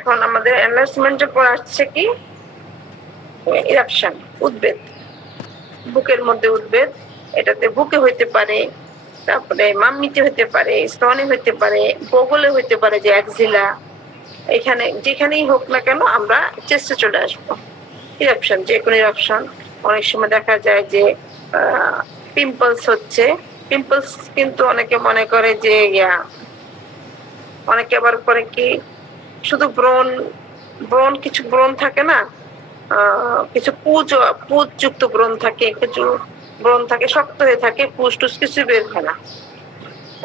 এখন আমাদের এনলার্জমেন্টের পর আসছে কি ইরাপশন, উদ্বেগ, বুকের মধ্যে উদ্বেগ। এটাতে বুকে হইতে পারে, তারপরে মাম্মিতে হইতে পারে, স্তনে হইতে পারে, বগলে হইতে পারে, যে অ্যাক্সিলা, এখানে যেখানেই হোক না কেন আমরা চেষ্টা চলে আসবো। ইরাপশন, যে কোনো ইরাপশন। অনেক সময় দেখা যায় যে পিম্পলস হচ্ছে। পিম্পলস কিন্তু অনেকে মনে করে যে অনেকে আবার করে কি শুধু ব্রণ, কিছু ব্রণ থাকে না, কিছু পুজ যুক্ত ব্রণ থাকে, কিছু ব্রণ থাকে শক্ত হয়ে থাকে, পুজ টুজ কিছু বের হয় না।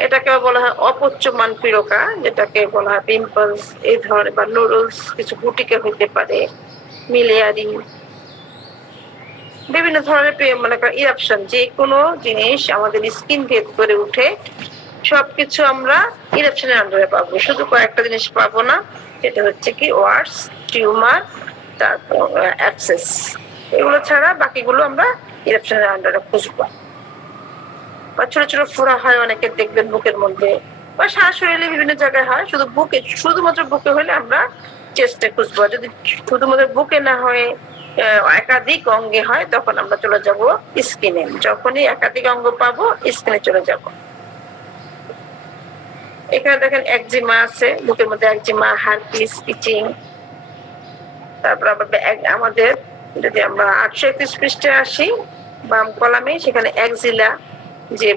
এটাকে বলা হয় অপচ্যমান পীড়কা, যেটাকে বলা হয় পিম্পলস। এই ধরনের বা নুডলস, কিছু গুটিকে হইতে পারে, মিলিয়ারি, বিভিন্ন ধরনের মনে করেন ইরাপশন। যে কোনো জিনিস আমাদের স্কিন ভেদ করে উঠে, সবকিছু আমরা ইরাপশনের আন্ডারে পাবো। শুধু কয়েকটা জিনিস পাবো না, সেটা হচ্ছে কি ওয়ার্স, টিউমার, তারপর অ্যাবসেস। এগুলো ছাড়া বাকিগুলো আমরা ইরাপশনের আন্ডারে খুঁজবো। বা ছোট ছোট ফোড়া হয় অনেকের, দেখবেন বুকের মধ্যে, বা সারা শরীরে বিভিন্ন জায়গায় হয়। শুধু বুকে, শুধুমাত্র বুকে হলে আমরা চেস্টে খুঁজবো। যদি শুধুমাত্র বুকে না হয়, একাধিক অঙ্গে হয়, তখন আমরা চলে যাব স্কিনে। যখনই একাধিক অঙ্গ পাবো, স্কিনে চলে যাব। এখানে দেখেন একজিমা আছে, বুকের মধ্যে একজিমা, হার্পিস, ইচিং। তারপর আবার আমাদের যদি আমরা 831 পৃষ্ঠে আসি, বাম কলামে, সেখানে একজিলা, যে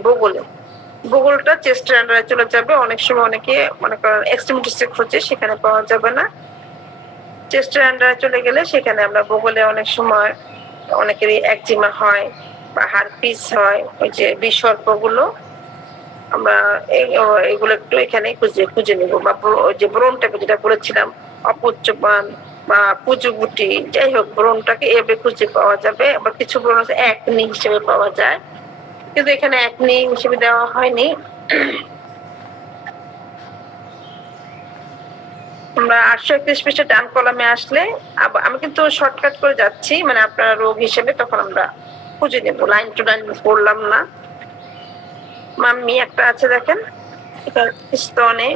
বগলটা চেস্টের আন্ডারে চলে যাবে। অনেক সময় অনেকে মনে করেন এক্সট্রিমিটিসে খোঁজে, সেখানে পাওয়া যাবে না। চেস্টের আন্ডারে চলে গেলে সেখানে আমরা বগলে অনেক সময় অনেকেরই একজিমা হয় বা হারপিস হয়, ওই যে বিসর্পগুলো, আমরা এগুলো একটু এখানে খুঁজে নিব। বা ওই যে ব্রণটাকে যেটা বলেছিলাম, অপচ্যমান বা পুজুগুটি, যাই হোক, ব্রণটাকে এভাবে খুঁজে পাওয়া যাবে। আবার কিছু ব্রণ আছে একনি হিসেবে পাওয়া যায়, কিন্তু এখানে একনি হিসেবে দেওয়া হয়নি। আমরা 831 পৃষ্ঠা ডান কলামে আসলে, আমি কিন্তু শর্টকাট করে যাচ্ছি, মানে আপনার রোগ হিসেবে তখন আমরা খুঁজে নেব, লাইন টু লাইন পড়লাম না। মাম্মি একটা আছে দেখেন, এটা স্তনে,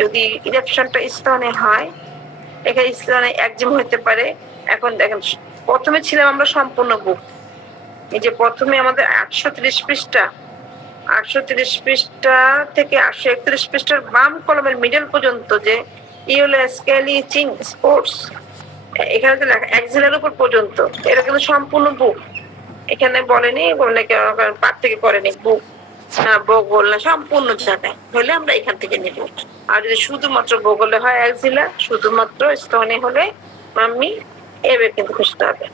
যদি ইরেপশনটা স্তনে হয়, এখানে স্তনে একজিম হতে পারে। এখন দেখেন, প্রথমে ছিলাম আমরা সম্পূর্ণ বুক। এই যে প্রথমে আমাদের 830 পৃষ্ঠা, 830 পৃষ্ঠা থেকে 831 পৃষ্ঠার বাম কলমের মিডল পর্যন্ত, যে ইউলোস্কেলিচিং স্পোর্টস, এখানে তো লেখা এক্সিলার উপর পর্যন্ত, এটা কিন্তু সম্পূর্ণ বুক। এখানে বলেনি পার থেকে করেনি, বুক না বগল না, সম্পূর্ণ জায়গায় হলে আমরা এখান থেকে নিব। আর যদি শুধুমাত্র বগলে হয় এক্সিলা, শুধুমাত্র স্তনে হলে মাম্মি, এবার কিন্তু খুঁজতে হবে।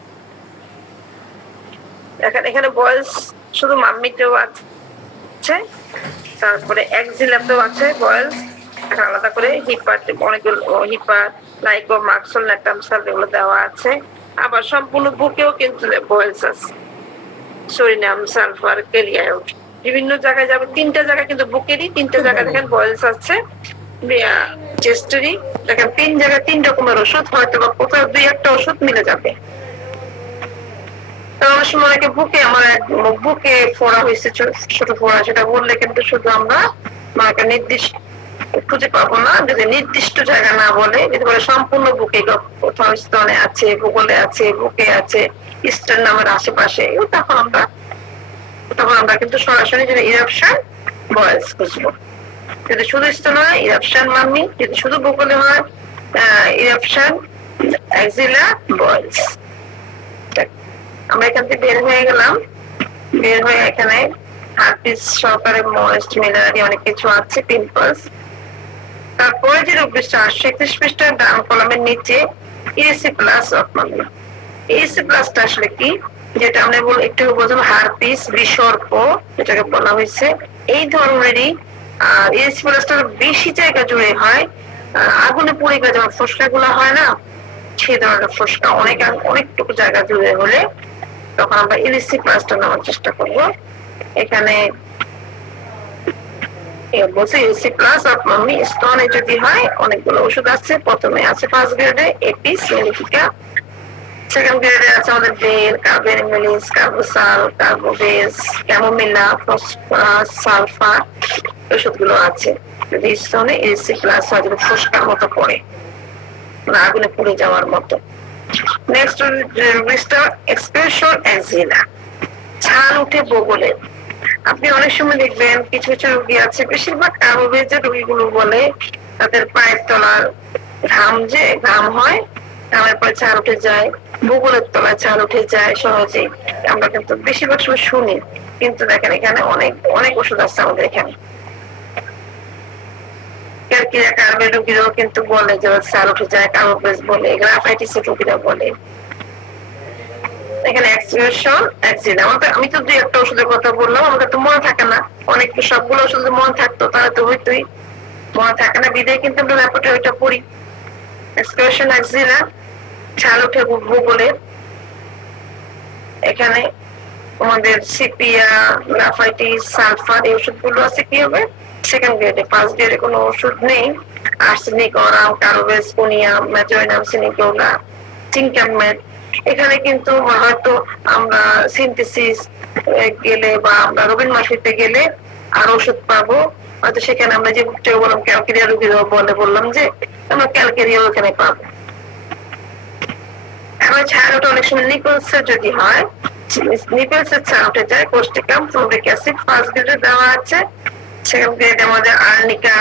এখানে বয়স শুধু মাম্মিতেও আছে, তারপরে এক্সিলাতেও আছে বয়েলস, আলাদা করে হিপার, অনেকগুলো হিপার, লাইকো, মার্কসল, ন্যাটামসাল, এগুলো দেওয়া আছে। আবার সম্পূর্ণ বুকেও কিন্তু বয়েলস আছে, সরিনাম, সালফার, কেলিয়াউট, বিভিন্ন জায়গায় যাবে। 3টা জায়গায় কিন্তু বুকেরই 3টা জায়গায় দেখেন বয়েলস আছে। চেস্টেরই দেখেন 3 জায়গায় 3 রকমের ওষুধ, হয়তো বা কোথাও 2-1টা ওষুধ মিলে যাবে। অনেক সময় অনেকে বুকে, আমার বুকে ফোড়া হয়েছে, ছোট ফোড়া, সেটা বললে কিন্তু শুধু আমরা নির্দিষ্ট খুঁজে পাবো না। যদি নির্দিষ্ট জায়গা না বলে, যদি বলে সম্পূর্ণ বুকে, কোথাও স্তনে আছে, বগলে আছে, বুকে আছে, স্টার নামের আশেপাশে, তখন আমরা কিন্তু সরাসরি যদি ইরাপশন বয়েলস খুঁজবো। যদি শুধু স্তন হয় ইরাপশন মাম্মি, যদি শুধু বগলে হয় ইরাপশন এক্সিলা বয়েলস। আমরা এখান থেকে বের হয়ে গেলাম, বের হয়ে এখানে হার্পিস সহকারে ময়েস্ট, মিলারি, অনেক কিছু আছে, পিম্পলস। তারপরে যে রোগ পৃষ্ঠা 831 পৃষ্ঠার ডান কলামের নিচে ইএসসি প্লাস অফ মাম্মি। ইএসসি প্লাসটা আসলে কি, যেটা আমরা একটু বললাম হার্পিস, বিসর্প, যেটাকে বলা হয়েছে, এই ধরনেরই। আর ইএসসি প্লাসটা বেশি জায়গা জুড়ে হয়, আগুনে পুড়ে গেলে যেমন ফসকা গুলো হয় না, সেই ধরনের ফসকা অনেকটুকু জায়গা জুড়ে হলে তখন আমরা ইএসসি প্লাসটা নেওয়ার চেষ্টা করব। এখানে বলছে ইএসসি প্লাস অফ মাম্মি স্তনে যদি হয়, অনেকগুলো ওষুধ আছে। প্রথমে আছে ফার্স্ট গ্রেডে এপিস মেলিফিকা, সেকেন্ড গ্রেডে আছে আমাদের বেল, কার্বেনিমিলিস, কার্বোসাল, কার্বোবেস, ক্যামোমিলা, ফসফরাস, সালফার, ওষুধগুলো আছে। যদি স্তনে ইএসসি প্লাস হয়, যদি ফসকার মতো পড়ে। আগুনে পুড়ে যাওয়ার মতো। নেক্সট রোগীটা এক্সপ্রেশন এক্সিলা, ছাল উঠে বগলে। আপনি অনেক সময় দেখবেন কিছু কিছু রোগী আছে, বেশিরভাগ কার্বোভেজের রোগীগুলো বলে তাদের পায়ের তলার ঘাম হয়, ঘামের পরে ছাল উঠে যায়, বগলের তলায় ছাল উঠে যায় সহজেই। আমরা কিন্তু বেশিরভাগ সময় শুনি, কিন্তু দেখেন এখানে অনেক অনেক ওষুধ আছে আমাদের এখানে। ক্যালকিরিয়া কার্বের রোগীরাও কিন্তু বলে যে ছাল উঠে যায়, কার্বোভেজ বলে, গ্রাফাইটিসের রোগীরা বলে। এখানে এক্সপ্রেশন এক্সিলা, আমি তো দুই একটা ওষুধের কথা বললাম, আমাদের তো মনে থাকে না। অনেক সবগুলো ওষুধ মনে থাকতো তাহলে তো হইতোই, মনে থাকে না বিদায় কিন্তু আমরা রেপোর্টে ওইটা পড়ি। এক্সপ্রেশন এক্সিলা, ছাল উঠে বগলে। এখানে আমাদের সিপিয়া, গ্রাফাইটিস, সালফার এই ওষুধগুলো আছে কি হবে সেকেন্ড গ্রেডে। ফার্স্ট গ্রেডে কোনো ওষুধ নেই। আর্সেনিক, অরাম, কার্বেস, কোনিয়াম, মেজোইনাম, সিনিকোলা, চিনক্যামেট। এখানে কিন্তু হয়তো আমরা সিনথেসিস গেলে বা আমরা রবিন মাসিতে গেলে আর ওষুধ পাবো, হয়তো সেখানে আমরা যে বললাম ক্যালকেরিয়া রোগীরা বললাম যে আমরা ক্যালকেরিয়া ওখানে পাবো। এখন ছায়াটা অনেক সময় নিকোলসের যদি হয়, নিকোলসের ছায়া উঠে যায়, কোস্টিকাম, ফ্লোরিক অ্যাসিড ফার্স্ট গ্রেডে দেওয়া আছে। সেকেন্ড গ্রেডে আমাদের আর্নিকা,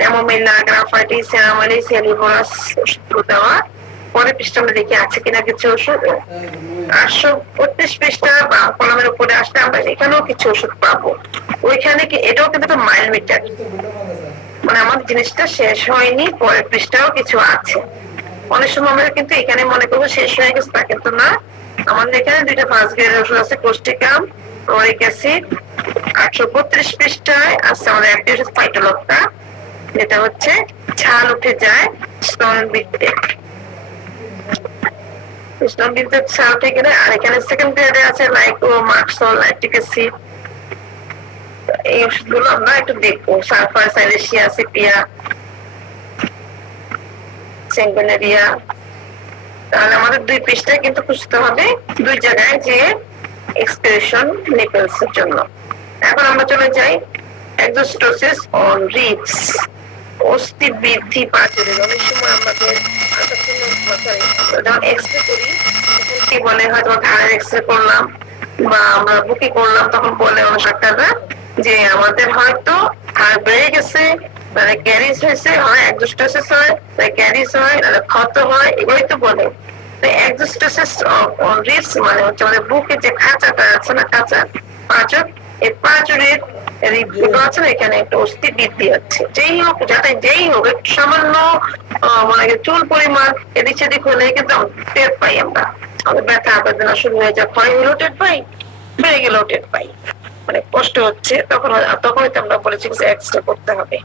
অ্যামোমিলা, গ্রাফাইটিস, অ্যামালিস, হেলিভোরাস ওষুধগুলো দেওয়া। পরে পৃষ্ঠা আমরা দেখি আছে কিনা কিছু ওষুধ। 832 পৃষ্ঠা বা কলমের উপরে আসলে আমরা এখানেও কিছু ওষুধ পাবো। ওইখানে কি এটাও কিন্তু একটা মাইল মিটার, মানে আমার জিনিসটা শেষ হয়নি, পরের পৃষ্ঠাও কিছু আছে। অনেক সময় আমরা কিন্তু এখানে মনে করবো শেষ হয়ে গেছে, তা কিন্তু না। আমাদের এখানে দুইটা ফার্স্ট গ্রেডের ওষুধ আছে, কোস্টিকাম, ফ্লোরিক অ্যাসিড। 832 পৃষ্ঠায় আছে আমাদের একটি ওষুধ ফাইটোলক্কা, যেটা হচ্ছে ছাল উঠে যায় স্তনবৃত্তে, স্তনবৃত্তে ছাল উঠে গেলে। আর এখানে সেকেন্ড গ্রেডে আছে লাইকোমাক্সল, ল্যাকটিক অ্যাসিড। এই ওষুধগুলো আমরা একটু দেখবো। Sulphur, silicea, sepia, sanguinaria. তাহলে আমাদের দুই পৃষ্ঠায় কিন্তু খুঁজতে হবে দুই জায়গায় যে এক্সপ্রেশন নিপলস এর জন্য। এখন আমরা চলে যাই এক্সোস্টোসিস অন রিবস, অস্থি বৃদ্ধি পাঁজরের। অনেক সময় আমাদের যখন এক্সরে করি তখন কি বলে, হয়তো ঘাড়ের এক্সরে করলাম বা আমরা বুকে করলাম, তখন বলে অনেক ডাক্তাররা যে আমাদের হয়তো হাড় বেড়ে গেছে, মানে ক্যারিজ হয়েছে, হয় এক্সোস্টোসিস হয়, ক্যারিজ হয়, ক্ষত হয়, এগুলোই তো বলে। এক্সোস্টোসিস অন রিবস মানে হচ্ছে আমাদের বুকে যে খাঁচাটা আছে না, কাঁচা পাঁজর, এই পাঁজরের রিবগুলো আছে না, এখানে একটা অস্থি বৃদ্ধি হচ্ছে। যেই হোক, যাতে যেই হোক, একটু সামান্য মানে চুল পরিমাণ এদিক সেদিক হলে কিন্তু টের পাই আমরা। আমাদের ব্যথা বেদনা শুরু হয়ে যায়, ক্ষয় হলেও টের পাই, বেড়ে গেলেও টের পাই, মানে কষ্ট হচ্ছে, তখনই তো আমরা বলেছি যে এক্সরে করতে হবে।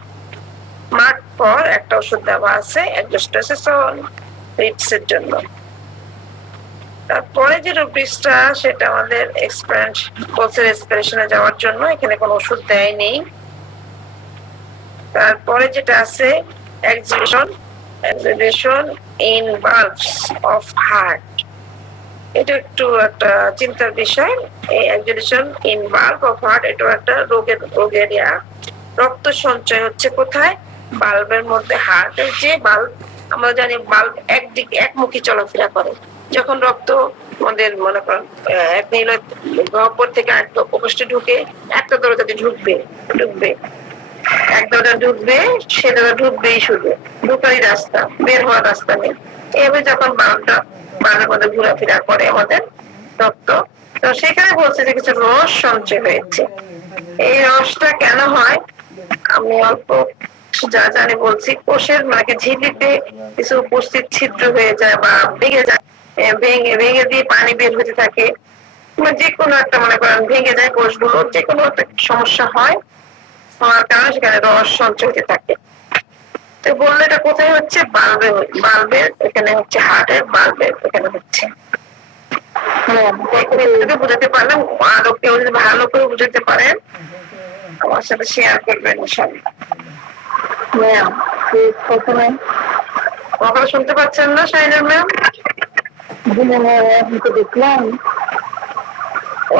মার্ক পর একটা ওষুধ দেওয়া আছে এক্সোস্টোসিস অন রিবস এর জন্য। তারপরে যে রুব্রিক্সটা সেটা আমাদের এক্সপিরেশনে যাওয়ার জন্য, এখানে কোনো ওষুধ দেয়নি। তারপরে যেটা আছে এক্সুডেশন ইন ভালভস অফ হার্ট, এটা একটু একটা চিন্তার বিষয়। এই এক্সুডেশন ইন ভালভ অফ হার্ট এটা একটা রোগের রক্ত সঞ্চয় হচ্ছে কোথায়, বাল্বের মধ্যে। হার্টের যে বাল্ব, আমরা জানি বাল্ব একদিকে একমুখী চলাফেরা করে। যখন রক্ত আমাদের মনে করেন এক গহ্বর থেকে একটা প্রকোষ্ঠে ঢুকে, একটা দরজাতে ঢুকবে, এক দরজা ঢুকবে, সে দরজা ঢুকবেই, শুধু ঢুকারই রাস্তা, বের হওয়ার রাস্তা নেই। এভাবে যখন বাল্বের মধ্যে ঘোরাফেরা করে আমাদের রক্ত, তো সেখানে বলছে যে কিছু রস সঞ্চয় হয়েছে। এই রসটা কেন হয় আমি অল্প যা জানি বলছি। কোষের মানে ঝিল্লিতে কিছু উপস্থিত ছিদ্র হয়ে যায় বা ভেঙে যায়, ভেঙে দিয়ে পানি বের হতে থাকে, যে কোনো একটা মনে করেন ভেঙে যায় কোষগুলো, যে কোনো একটা সমস্যা হয়, হওয়ার কারণে সেখানে রস সঞ্চয় হতে থাকে। তো বললে এটা কোথায় হচ্ছে, বাল্বের এখানে হচ্ছে, হার্টের বাল্বের এখানে হচ্ছে। বুঝাতে পারলাম, আরো কেউ যদি ভালো করে বুঝাতে পারেন আমার সাথে শেয়ার করবেন ইনশাআল্লাহ। ম্যাম প্রথমে কথা শুনতে পাচ্ছেন না শাহিনা ম্যাম? দেখলাম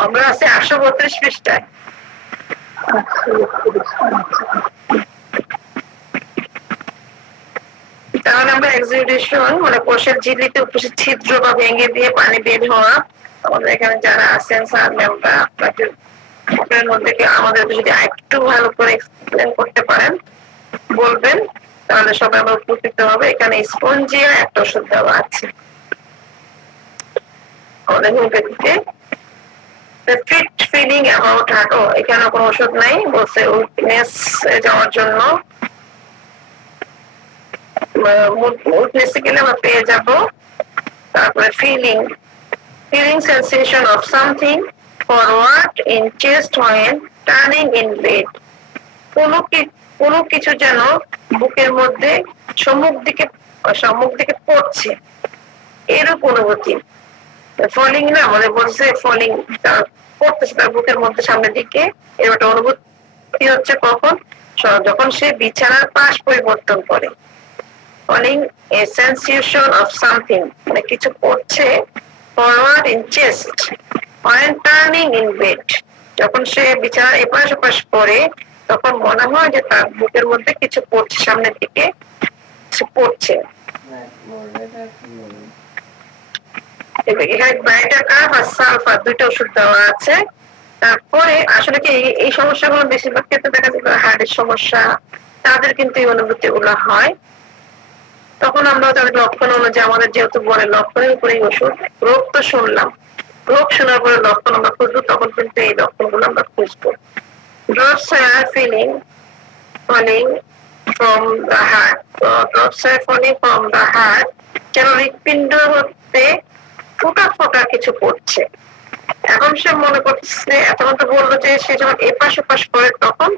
আমরা আছি 832 পৃষ্ঠায়। তাহলে আমরা এক্সিউডেশন মানে কোষের ঝিল্লিতে উপস্থিত ছিদ্র বা ভেঙে দিয়ে পানি বের হওয়া। আমাদের এখানে যারা আছেন স্যার ম্যামরা আপনাদের আপনার মধ্যে আমাদের যদি একটু ভালো করে এক্সপ্লেন করতে পারেন বলবেন, তাহলে সবাই আমরা উপকৃত হবে। এখানে স্পঞ্জিয়া একটা ওষুধ দেওয়া আছে আমাদের হোমিওপ্যাথিতে। ফিট ফিলিং অ্যাবাউট হার্ট, এখানে কোনো ওষুধ নাই, বলছে উইকনেস যাওয়ার জন্য। উইকনেসে গেলে আমরা পেয়ে যাব। তারপরে feeling feeling sensation of something forward in chest when turning in bed, কোনো কিছু যেন বুকের মধ্যে সম্মুখ দিকে পড়ছে এরূপ অনুভূতি। ফলিং না আমাদের বলছে ফলিং পড়তেছে তার বুকের মধ্যে সামনের দিকে, এর একটা অনুভূতি হচ্ছে কখন, যখন সে বিছানার পাশ পরিবর্তন করে। Falling a sensation of something মানে কিছু পড়ছে forward in chest when turning in bed, যখন সে বিছানার এপাশ ওপাশ করে তখন মনে হয় যে তার বুকের মধ্যে কিছু পড়ছে, সামনের দিকে কিছু পড়ছে। এখানে ব্রাইটার কার্ভ আর সালফার দুইটা ওষুধ দেওয়া আছে। তারপরে আসলে কি এই সমস্যাগুলো বেশিরভাগ ক্ষেত্রে দেখা যায় হার্টের সমস্যা, তাদের কিন্তু এই অনুভূতি গুলো হয়। তখন আমরা তাদের লক্ষণ অনুযায়ী আমাদের যেহেতু বলে লক্ষণের উপরেই ওষুধ, রোগ তো শুনলাম, রোগ শোনার পরে লক্ষণ আমরা খুঁজবো, তখন কিন্তু এই লক্ষণগুলো আমরা খুঁজবো। Drops are falling from the heart. Drops are falling from the heart. যেন হৃৎপিণ্ড হতে ফোঁটা ফোঁটা কিছু পড়ছে। এখন সে মনে করছে, এখন তো বললো যে সে যখন এপাশ ওপাশ করে তখন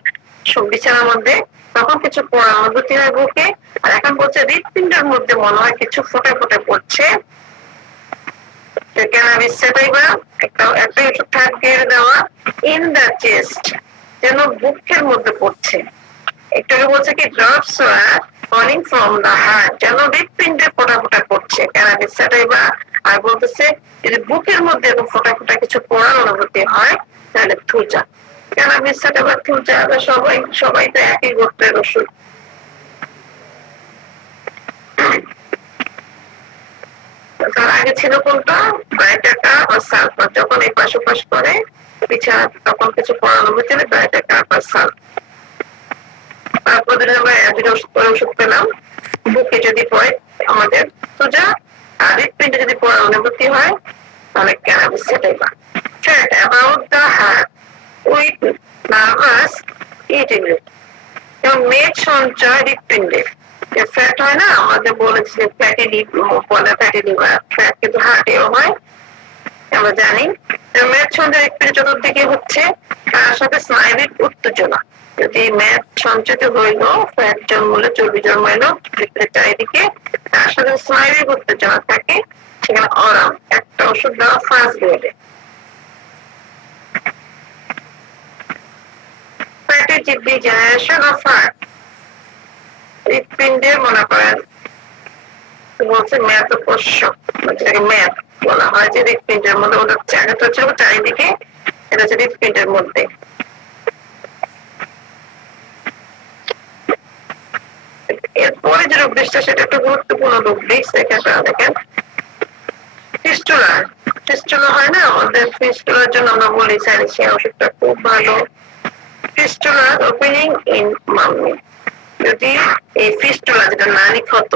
বিছানার মধ্যে তখন কিছু পড়া অনুভূতি হয় বুকে, আর এখন বলছে হৃৎপিণ্ডের মধ্যে মনে হয় কিছু ফোঁটা ফোঁটা পড়ছে। ক্যানাবিস সেটাইবা একটা ওষুধ থাকে দেওয়া ইন দ্য চেস্ট, যেন বুকের মধ্যে পড়ছে। একটু বলছে কি ড্রপস আর ফলিং ফ্রম দ্য হার্ট, যেন হৃৎপিণ্ডে ফোঁটা ফোঁটা পড়ছে ক্যানাবিস সেটাইবা। আর বলতেছে যদি বুকের মধ্যে এরকম ফোঁটা ফোঁটা কিছু পড়ার অনুভূতি হয় তাহলে থুজা। ক্যানাবিস সেটাইবা থুজা সবাই তো একই গোত্রের ওষুধ। তার আগে ছিল কোনটা, ব্রাইটাকা আর সালফার, যখন এই পাশ ওপাশ করে বিছানা তখন কিছু পড়ার অনুভূতি হলে ব্রাইটাকা আর সালফার। তারপরে আমরা ওষুধ পেলাম বুকে যদি পড়ে আমাদের সোজা, আর হৃৎপিণ্ডে যদি পড়ার অনুভূতি হয় তাহলে cannabis sativa. Fat about the heart with nervous irritability, যেমন মেদ সঞ্চয় হৃৎপিণ্ডে, যে ফ্যাট হয় না আমাদের বলেছি ফ্যাটি বলে ফ্যাটি লিভার, ফ্যাট কিন্তু হার্টেও হয় আমরা জানি। মেদ সঞ্চয় হৃৎপিণ্ডের চতুর্দিকে হচ্ছে, তার সাথে স্নায়বিক উত্তেজনা, যদি মেদ সঞ্চিত হইল ফ্যাট জন্মলে চর্বি জন্মাইলো হৃৎপিণ্ডের চারিদিকে, তার সাথে স্নায়বিক উত্তেজনা থাকে, সেখানে অরাম একটা ওষুধ দেওয়া ফার্স্ট গ্রেডে। ফ্যাটি ডিজেনারেশন অফ হার্ট, হৃৎপিণ্ডে মনে করেন বলছে মেদকোষ্য, যেটাকে মেদ বলা হয়, যে হৃৎপিণ্ডের মধ্যে ওদের জায়গাটা হচ্ছে চারিদিকে, এটা হচ্ছে হৃৎপিণ্ডের মধ্যে। এরপরে যে রোগ দিচ্ছে সেটা একটা গুরুত্বপূর্ণ রোগ দিচ্ছে, দেখেন ফিস্টুলা। ফিস্টুলা হয় না আমাদের, ফিস্টুলার জন্য আমরা বলি স্যালিসিয়া ওষুধটা খুব ভালো। ফিস্টুলার ওপেনিং ইন মাম্মি, যদি এই ফিস্টুলা যেটা নালী ক্ষত,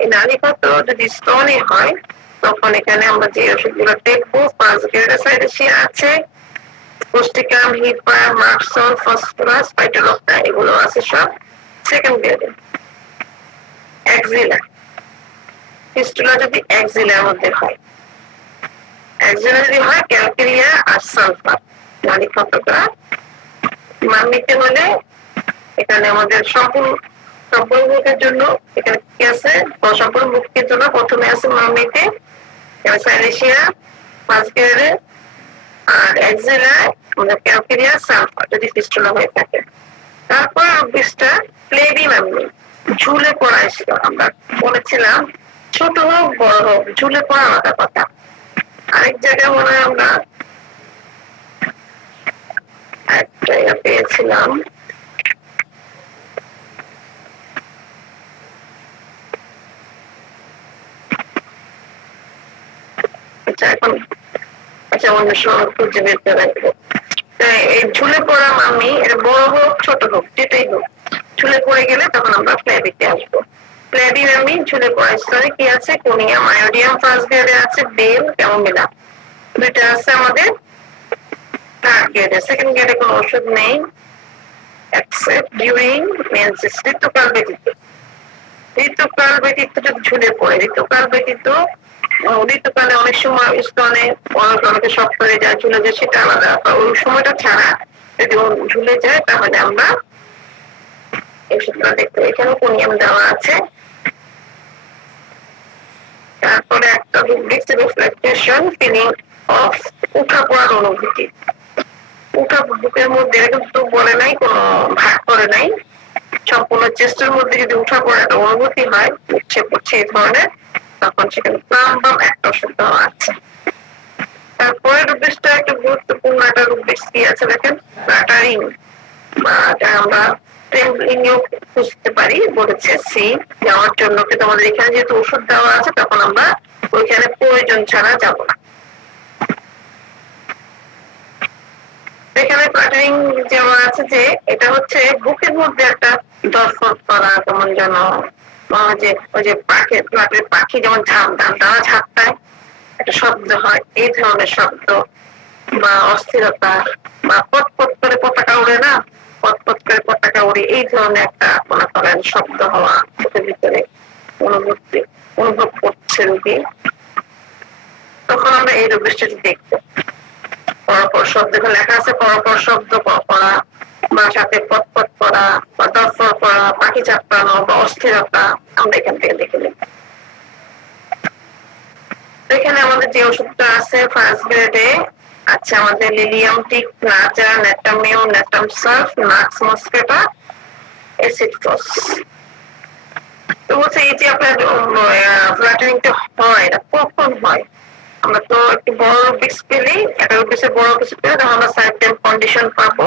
এই নালী ক্ষত যদি স্তনে হয় তখন এখানে আমরা যে ওষুধগুলো দেখবো ফার্স্ট গ্রেডের স্যালিসিয়া আছে, পুষ্টিকাম, হিপা, মার্কসল, ফসফরাস, ফাইটোলক্টা এগুলো আছে সব সেকেন্ড গ্রেডে। এক্সিলা, ফিস্টুলা যদি এক্সিলার মধ্যে হয়, এক্সিলা যদি হয় ক্যালকেরিয়া আর সালফার নালী ক্ষতটা। মাম্মিতে হলে এখানে আমাদের সম্পূর্ণ মুখের জন্য এখানে কি আছে, সম্পূর্ণ মুক্তির জন্য প্রথমে আছে মাম্মিতে স্যালিসিয়া ফার্স্ট গ্রেডে, আর এক্সিলায় আমাদের ক্যালকেরিয়া সালফার যদি ফিস্টুলা হয়ে থাকে। তারপর বিষটা প্লেবি মাম্মি, ঝুলে পড়া ছিল, আমরা বলেছিলাম ছোট হোক বড় হোক ঝুলে পড়া আলাদা কথা। আরেক জায়গায় মনে হয় আমরা এক জায়গা পেয়েছিলাম, আচ্ছা এখন আচ্ছা অন্য সময় খুঁজে বের করে রাখবো। এই ঝুলে পড়া মামি এটা বড় হোক ছোট হোক যেটাই হোক ঝুলে পড়ে গেলে তখন আমরা ফ্ল্যাবিতে আসবো। ফ্ল্যাবি মামি ঝুলে পড়া স্তরে কি আছে? কোনিয়াম, আয়োডিয়াম ফার্স্ট গ্রেডে আছে, বেল, ক্যামোমিলা দুইটা আছে আমাদের থার্ড গ্রেডে। সেকেন্ড গ্রেডে কোনো ওষুধ নেই except during menses, ঋতুকাল ব্যতীত। ঋতুকাল ব্যতীত যদি ঝুলে পড়ে, ঋতুকাল ব্যতীত ঋতুকালে অনেক সময় স্তনে অনেকে শক্ত হয়ে যায়, ঝুলে যায়, সেটা আলাদা। ওই সময়টা ছাড়া যদি ঝুলে যায় তাহলে আমরা ওষুধটা দেখতে। এখানে কোনিয়াম দেওয়া আছে। তারপরে একটা রিফ্লেকশন ফিলিং অফ উঠা পড়ার অনুভূতি। উঠা বুকের মধ্যে কিন্তু বলে নাই, কোনো ভাগ করে নাই, সম্পূর্ণ চেস্টের মধ্যে যদি উঠা পড়া একটা অনুভূতি হয় উঠছে পড়ছে এই ধরনের, তখন সেখানে প্লাম্বাম একটা ওষুধ দেওয়া আছে। তারপরে রূপেশটা একটা গুরুত্বপূর্ণ একটা রূপেশ কি আছে দেখেন, ফ্লাটারিং, বা যা আমরা ট্রেমব্লিংও বুঝতে পারি, বলেছে সি যাওয়ার জন্য। কিন্তু আমাদের এখানে যেহেতু ওষুধ দেওয়া আছে তখন আমরা ওইখানে প্রয়োজন ছাড়া যাব না। এখানে ফ্লাটারিং যেমন আছে যে এটা হচ্ছে বুকের মধ্যে একটা দরফর করা, যেমন যেন যে ওই যে পাখি যেমন ঝাঁপ দান তারা ঝাঁপটায় একটা শব্দ হয়, এই ধরনের শব্দ বা অস্থিরতা বা পটপট করে পতাকা উড়ে না, পটপট করে পতাকা উড়ে, এই ধরনের একটা মনে করেন শব্দ হওয়া বুকের ভিতরে অনুভব করছে রোগী, তখন আমরা এই রোগীটা দেখবো। পরপর শব্দ লেখা আছে, পরপর শব্দ করা বা সাথে পটপট করা বা দরফর করা, পাখি চাপড়ানো বা অস্থিরতা, আমরা এখান থেকে দেখে নেব। এখানে আমাদের যে ওষুধটা আছে ফার্স্ট গ্রেডে আচ্ছা আমাদের লিলিয়াম টিক, নাজা, নেটামিউ, নেটাম সার্ফ, নাক্স মস্কেটা, অ্যাসিড ফস। তো বলছে এই যে আপনার ফ্ল্যাটারিংটা হয় এটা কখন হয়? আমরা তো একটু বড় রুবিক্স পেলেই, একটা রুবিক্সের বড় কিছু পেলে তখন আমরা সাইড টাইম কন্ডিশন পাবো,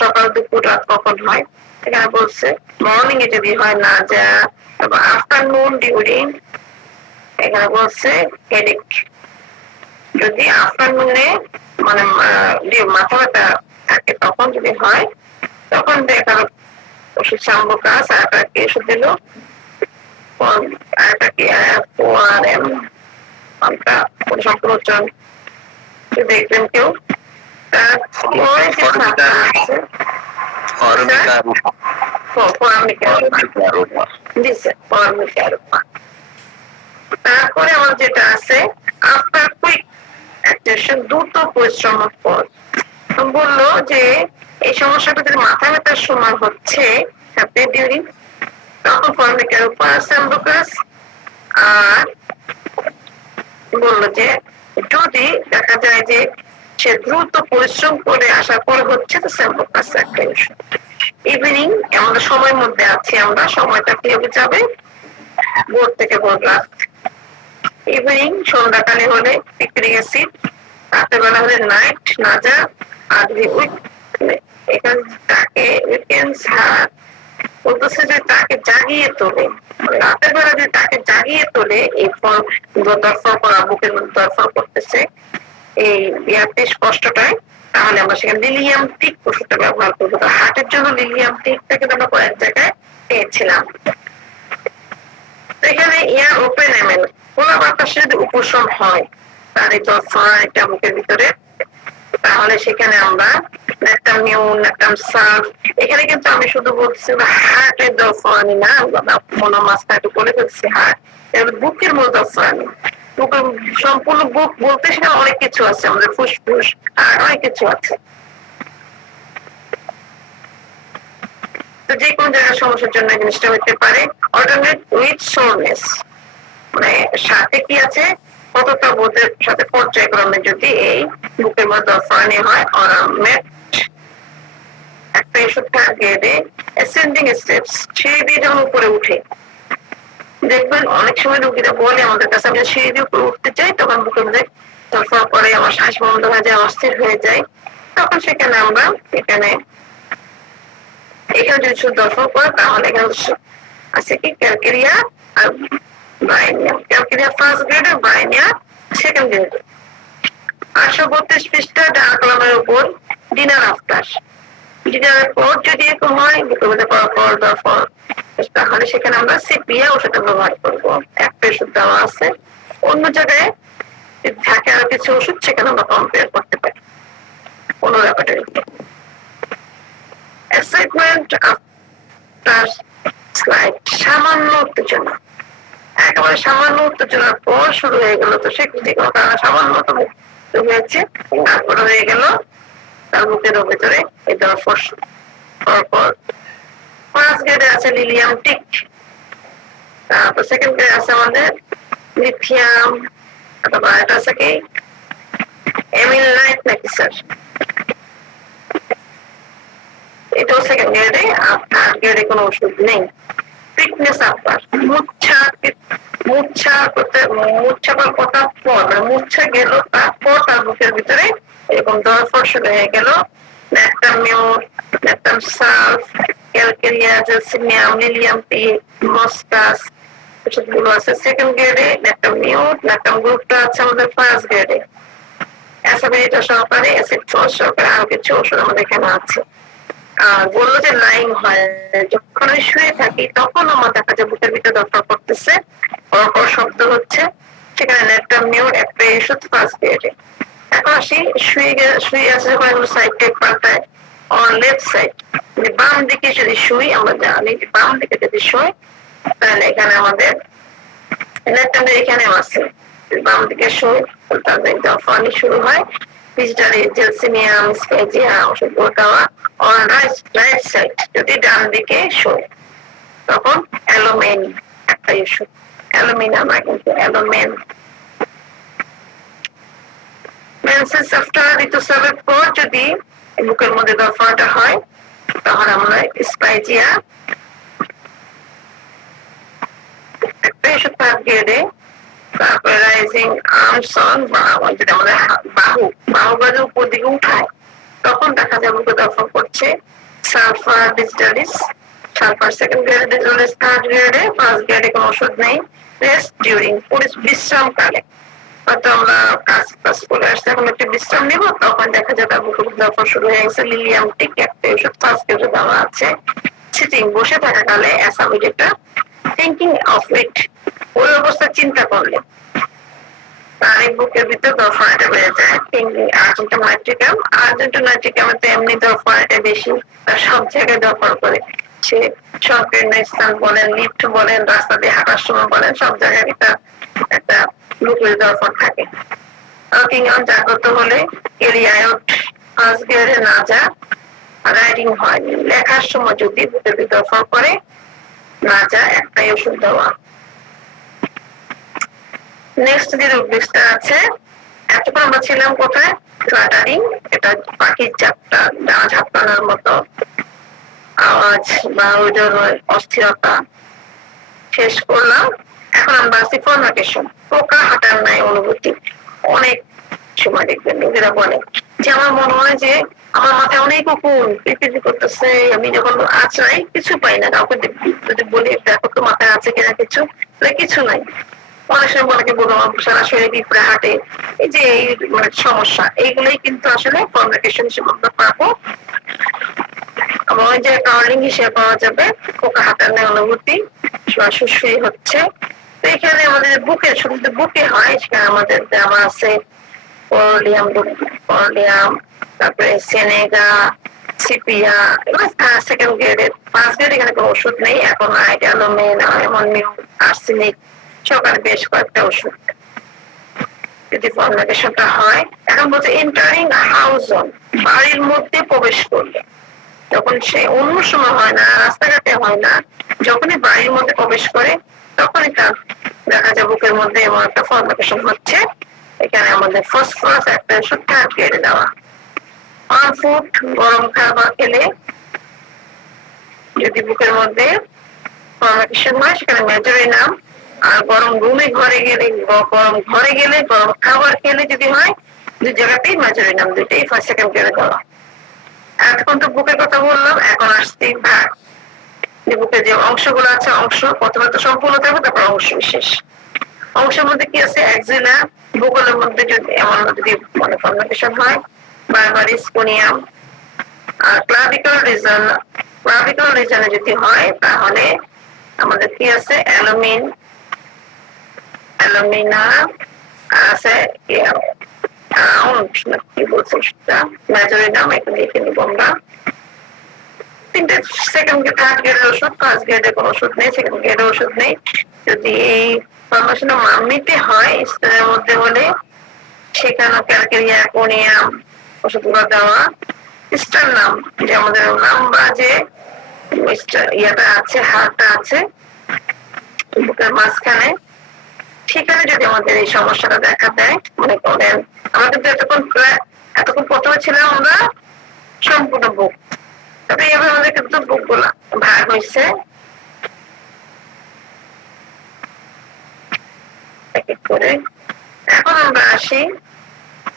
সকাল দুপুর রাত কখন হয়। এখানে বলছে মর্নিং এ যদি হয় না যা, তারপর আফটারনুন ডিউরিং, এখানে বলছে হেডেক, যদি আফটারনুনে মানে মাথা ব্যথা থাকে তখন যদি হয় তখন দেখা ওষুধ শাম্বু কাজ, আর একটা ওষুধ দিল একটা কি ORM, আমরা সম্পূর্ণ উচ্চারণ দেখবেন কেউ। তারপরে তারপরে আমার যেটা আছে আফটার কুইক অ্যাকশন, দ্রুত পরিশ্রম পর, বললো যে এই সমস্যাটা যদি মাথা ব্যথার সময় হচ্ছে ডিউরিং, তখন ফর্মিকের উপর স্যাম্বুকাস। আর বললো যে যদি দেখা যায় যে সে দ্রুত পরিশ্রম করে আসার পরে হচ্ছে তো স্যাম্বুকাস একটা ওষুধ। ইভিনিং আমাদের সময়ের মধ্যে আছি আমরা, সময়টা কিভাবে যাবে ভোর থেকে ভোর রাত। ইভিনিং সন্ধ্যাকালে হলে পিক্রিক অ্যাসিড, রাতের বেলা হলে নাইট নাজা, আর এখানে তাকে বলতেছে যে তাকে জাগিয়ে তোলে, রাতের বেলা যদি তাকে জাগিয়ে তোলে এই দরফর করা, বুকের মধ্যে দরফর করতেছে এই ইয়াতে স্পষ্টটায়, তাহলে আমরা সেখানে লিলিয়াম টিক ওষুধটা ব্যবহার করবো। তো হার্টের জন্য লিলিয়াম টিকটা কিন্তু আমরা কয়েক জায়গায় পেয়েছিলাম। এখানে এয়ার ওপেন এমএল, খোলা বাতাসে যদি উপশম হয় তার এই দরফর এটা বুকের ভিতরে, তাহলে সেখানে আমরা নেটামিউ, নেটাম সার্ফ, এখানে কিন্তু আমি শুধু বলছি হার্টের দরফরানি না, মনে মাঝখানে একটু বলে ফেলছি হার্ট, বুকের মধ্যে দরফরানি, বুকের সম্পূর্ণ বুক বলতে সেখানে অনেক কিছু আছে, আমাদের ফুসফুস আর অনেক কিছু আছে। তো যে কোনো জায়গার সমস্যার জন্য জিনিসটা হতে পারে। অল্টারনেট উইথ সোরনেস, মানে সাথে কি আছে কতটা বোধের সাথে পর্যায়ক্রমে যদি এই বুকের মধ্যে দরফরানি হয়, একটা ওষুধ থাকে অ্যাসেন্ডিং স্টেপস, সিঁড়ি দিয়ে যখন উপরে উঠে, দেখবেন অনেক সময় রোগীরা বলে আমাদের কাছে আমি সিঁড়ি দিয়ে উপরে উঠতে চাই, তখন বুকের মধ্যে দরফর করে, আমার শ্বাস বন্ধ হয়ে যায়, অস্থির হয়ে যায়, তখন সেখানে আমরা এখানে যদি শুধু দরফর করে তাহলে এখানে আছে কি ক্যালকেরিয়া আর ব্রাইনিয়া, ক্যালকেরিয়া ফার্স্ট গ্রেড আর ব্রাইনিয়া সেকেন্ড গ্রেড 832 পৃষ্ঠা ডান কলামের উপর ডিনার আফটার। ডিনারের পর যদি এরকম হয় বুকের পর তাহলে সেখানে আমরা সিপিয়া ওষুধটা ব্যবহার করবো। একটা ওষুধ দেওয়া আছে, অন্য জায়গায় যদি থাকে আর কিছু ওষুধ সেখানে আমরা কম্পেয়ার করতে পারি কোনো ব্যাপারটা। এক্সাইটমেন্ট আফটার স্লাইড, সামান্য উত্তেজনা, একেবারে সামান্য উত্তেজনার পর শুরু হয়ে গেল, তো সে কিছু কোনো কারণে সামান্যতম হয়েছে, তারপরে হয়ে গেল তার বুকের ভিতরে এই দেওয়া ফস। পরপর ফার্স্ট গ্রেডে আছে লিলিয়াম টিক, তারপর সেকেন্ড গ্রেডে আছে আমাদের লিথিয়াম, অথবা এটা আছে কি এমিল নাইট নাকি স্যার, এটাও সেকেন্ড গ্রেডে। আর থার্ড গ্রেডে কোনো ওষুধ নেই। ফিটনেস আপার, মূর্ছা কথার পর মানে মূর্ছা গেল, তারপর তার বুকের ভিতরে এরকম দরফর শুরু হয়ে গেল। Natrum mur, natrum sulph, calcarea, gelsemium, lilium টি, মসকাস ওষুধগুলো আছে সেকেন্ড গ্রেডে। ন্যাকটাম মিউর, ন্যাকটাম গ্রুপটা আছে আমাদের ফার্স্ট গ্রেডে। অ্যাসাবেরিটা সহকারে, অ্যাসিড ফস সহকারে আরো কিছু ওষুধ আমাদের এখানে আছে। বললো যে লাইং হয়, যখন আমি শুয়ে থাকি তখন আমার দেখা যায় বুকের ভিতরে দরকার করতেছে, পরপর শব্দ হচ্ছে, সেখানে ন্যাকটাম মিউর একটা ওষুধ ফার্স্ট গ্রেডে। এখন আসি শুয়ে আছে যখন সাইড টেক পাল্টায় অন লেফট সাইড, বাম দিকে যদি শুই, আমরা জানি বাম দিকে যদি শুই তাহলে এখানে আমাদের ন্যাকটামের এখানেও আছে, বাম দিকে শুই তাদের দফানি শুরু হয়। পিজিটারি জেলসিমিয়াম, স্পেজিয়া ওষুধগুলো দেওয়া অন রাইট সাইড, যদি ডান দিকে শুই তখন অ্যালোমেন একটা ওষুধ, অ্যালুমিনা না কিন্তু অ্যালোমেন। মেন্সেস আফটার ঋতুস্রাবের পর যদি বুকের মধ্যে দফাটা হয় তখন আমরা স্পাইজিয়া একটা ওষুধ থার্ড গ্রেডে। তারপরে রাইজিং আর্মসন, যেটা আমাদের বাহুবাজু উপর দিকে উঠায় তখন দেখা যায় বুকে দফা করছে সালফার ডিজিটালিস, সালফার সেকেন্ড গ্রেডে, ডিজিটালিস থার্ড গ্রেডে। ফার্স্ট গ্রেডে কোনো ওষুধ নেই। রেস্ট ডিউরিং, বিশ্রামকালে হয়তো আমরা কাজ করে আসতে এখন একটু বিশ্রাম নিব, তখন দেখা যায় তার বুকে দফা শুরু হয়ে গেছে। লিলিয়াম টিক একটা ওষুধ ফার্স্ট গ্রেডে দেওয়া আছে। সিটিং, বসে থাকাকালে অ্যাসামিডিটা, থিঙ্কিং অফ ইট, ওই অবস্থা চিন্তা করলে তার বুকের ভিতরে দফাটা বেড়ে যায়। থিঙ্কিং আর্জেন্টোনাইট্রিকাম, আর্জেন্টোনাইট্রিকামে তো এমনি দফাটা বেশি, তার সব জায়গায় দফার করে, সে সংকীর্ণ স্থান বলেন, লিফট বলেন, রাস্তা দিয়ে হাঁটার সময় বলেন, সব জায়গায় একটা বুকের দফা থাকে। ওয়াকিং অন, জাগ্রত হলে এরিয়ায় ফার্স্ট গ্রেডে না যা, রাইডিং হয়নি, লেখার সময় যদি বুকের ভিতরে দফা করে না যা, একটাই ওষুধ দেওয়া। নেক্সট যে রোগ বিস্তার আছে, এতক্ষণ আমরা ছিলাম কোথায়, ফ্লাটারিং, এটা পাখির চাপটা ডানা ঝাপটানোর মতো আওয়াজ বা ওজন অস্থিরতা শেষ করলাম। এখন আমরা আছি ফর্মাকেশন, পোকা হাঁটার নাই অনুভূতি। অনেক সময় দেখবেন লোকেরা বলে যে আমার মনে হয় যে আমার মাথায় অনেক উকুন পিপিপি করতেছে, আমি যখন আছড়াই কিছু পাই না, কাউকে যদি বলি দেখো তো মাথায় আছে কিনা কিছু, কিছু নাই। অনেক সময় অনেকে বলবো সারা শরীরে পিঁপড়ে হাঁটে, এই যে এই সমস্যা, এইগুলোই কিন্তু আসলে ফর্মাকেশন হিসেবে আমরা পাবো। ওই যে কার্লিং হিসেবে পাওয়া যাবে পোকা হাঁটার নেই অনুভূতি, সুশ্রী হচ্ছে। তো এখানে আমাদের বুকে, শুধু বুকে হয়, সেখানে আমাদের দেওয়া আছে পরলিয়াম, তারপরে সেনেগা, সিপিয়া, এগুলো সেকেন্ড গ্রেডের। ফার্স্ট গ্রেড এখানে কোনো ওষুধ নেই এখন, আইডালোমেন, অ্যামোনিয়াম, আর্সেনিক সকালে বেশ কয়েকটা ওষুধ যদি ফর্মাকেশনটা হয়। এখন বলছে এন্টারিং হাউস, বাড়ির মধ্যে প্রবেশ করলে, যখন সে অন্য সময় হয় না, রাস্তাঘাটে হয় না, যখনই বাড়ির মধ্যে প্রবেশ করে তখনই তার দেখা যায় বুকের মধ্যে এমন একটা ফর্মাকেশন হচ্ছে। এখানে আমাদের ফসফরাস একটা ওষুধ থার্ড গ্রেডে দেওয়া। ফুড, গরম খাবার খেলে যদি বুকের মধ্যে ফর্মাকেশন হয় সেখানে মেজরিনাম, আর গরম ঘরে গেলে, গরম খাবার খেলে যদি হয়, দুই জায়গাতেই মেজরিনাম, দুইটাই ফার্স্ট সেকেন্ড গ্রেডে দেওয়া। এখন তো বুকের কথা বললাম, এখন আসছি ভাগ, যে বুকের যে অংশগুলো আছে, অংশ প্রথমে তো সম্পূর্ণ থাকবে, তারপর অংশ বিশেষ। অংশের মধ্যে কি আছে, এক্সিলা, ভূগোলের মধ্যে যদি এমন যদি মানে কমিউনিকেশন হয় বারবার স্পোনিয়াম আর ক্লাভিকল রিজনে যদি হয় তাহলে আমাদের কি আছে অ্যালুমিনা আছে কি বলছে সেটা ম্যাজোরিনাম এটা লিখে নিব আমরা তিনটে সেকেন্ড থার্ড গ্রেডের ওষুধ ফার্স্ট গ্রেডের কোনো ওষুধ নেই সেকেন্ড গ্রেডের ওষুধ নেই যদি এই ফরমেশনের মান নিতে হয় স্টোনের মধ্যে হলে সেখানে ক্যালকেরিয়া কোনিয়াম ওষুধগুলো দেওয়া স্টার নাম যে আমাদের নাম বা যে ইয়াটা আছে হাড়টা আছে বুকের মাঝখানে সেখানে যদি আমাদের এই সমস্যাটা দেখা দেয় মনে করেন আমরা কিন্তু এতক্ষণ প্রথমে ছিলাম আমরা সম্পূর্ণ বুক তবে এভাবে আমাদের কিন্তু বুক গুলা ভাগ হয়েছে এক এক করে এখন আমরা আসি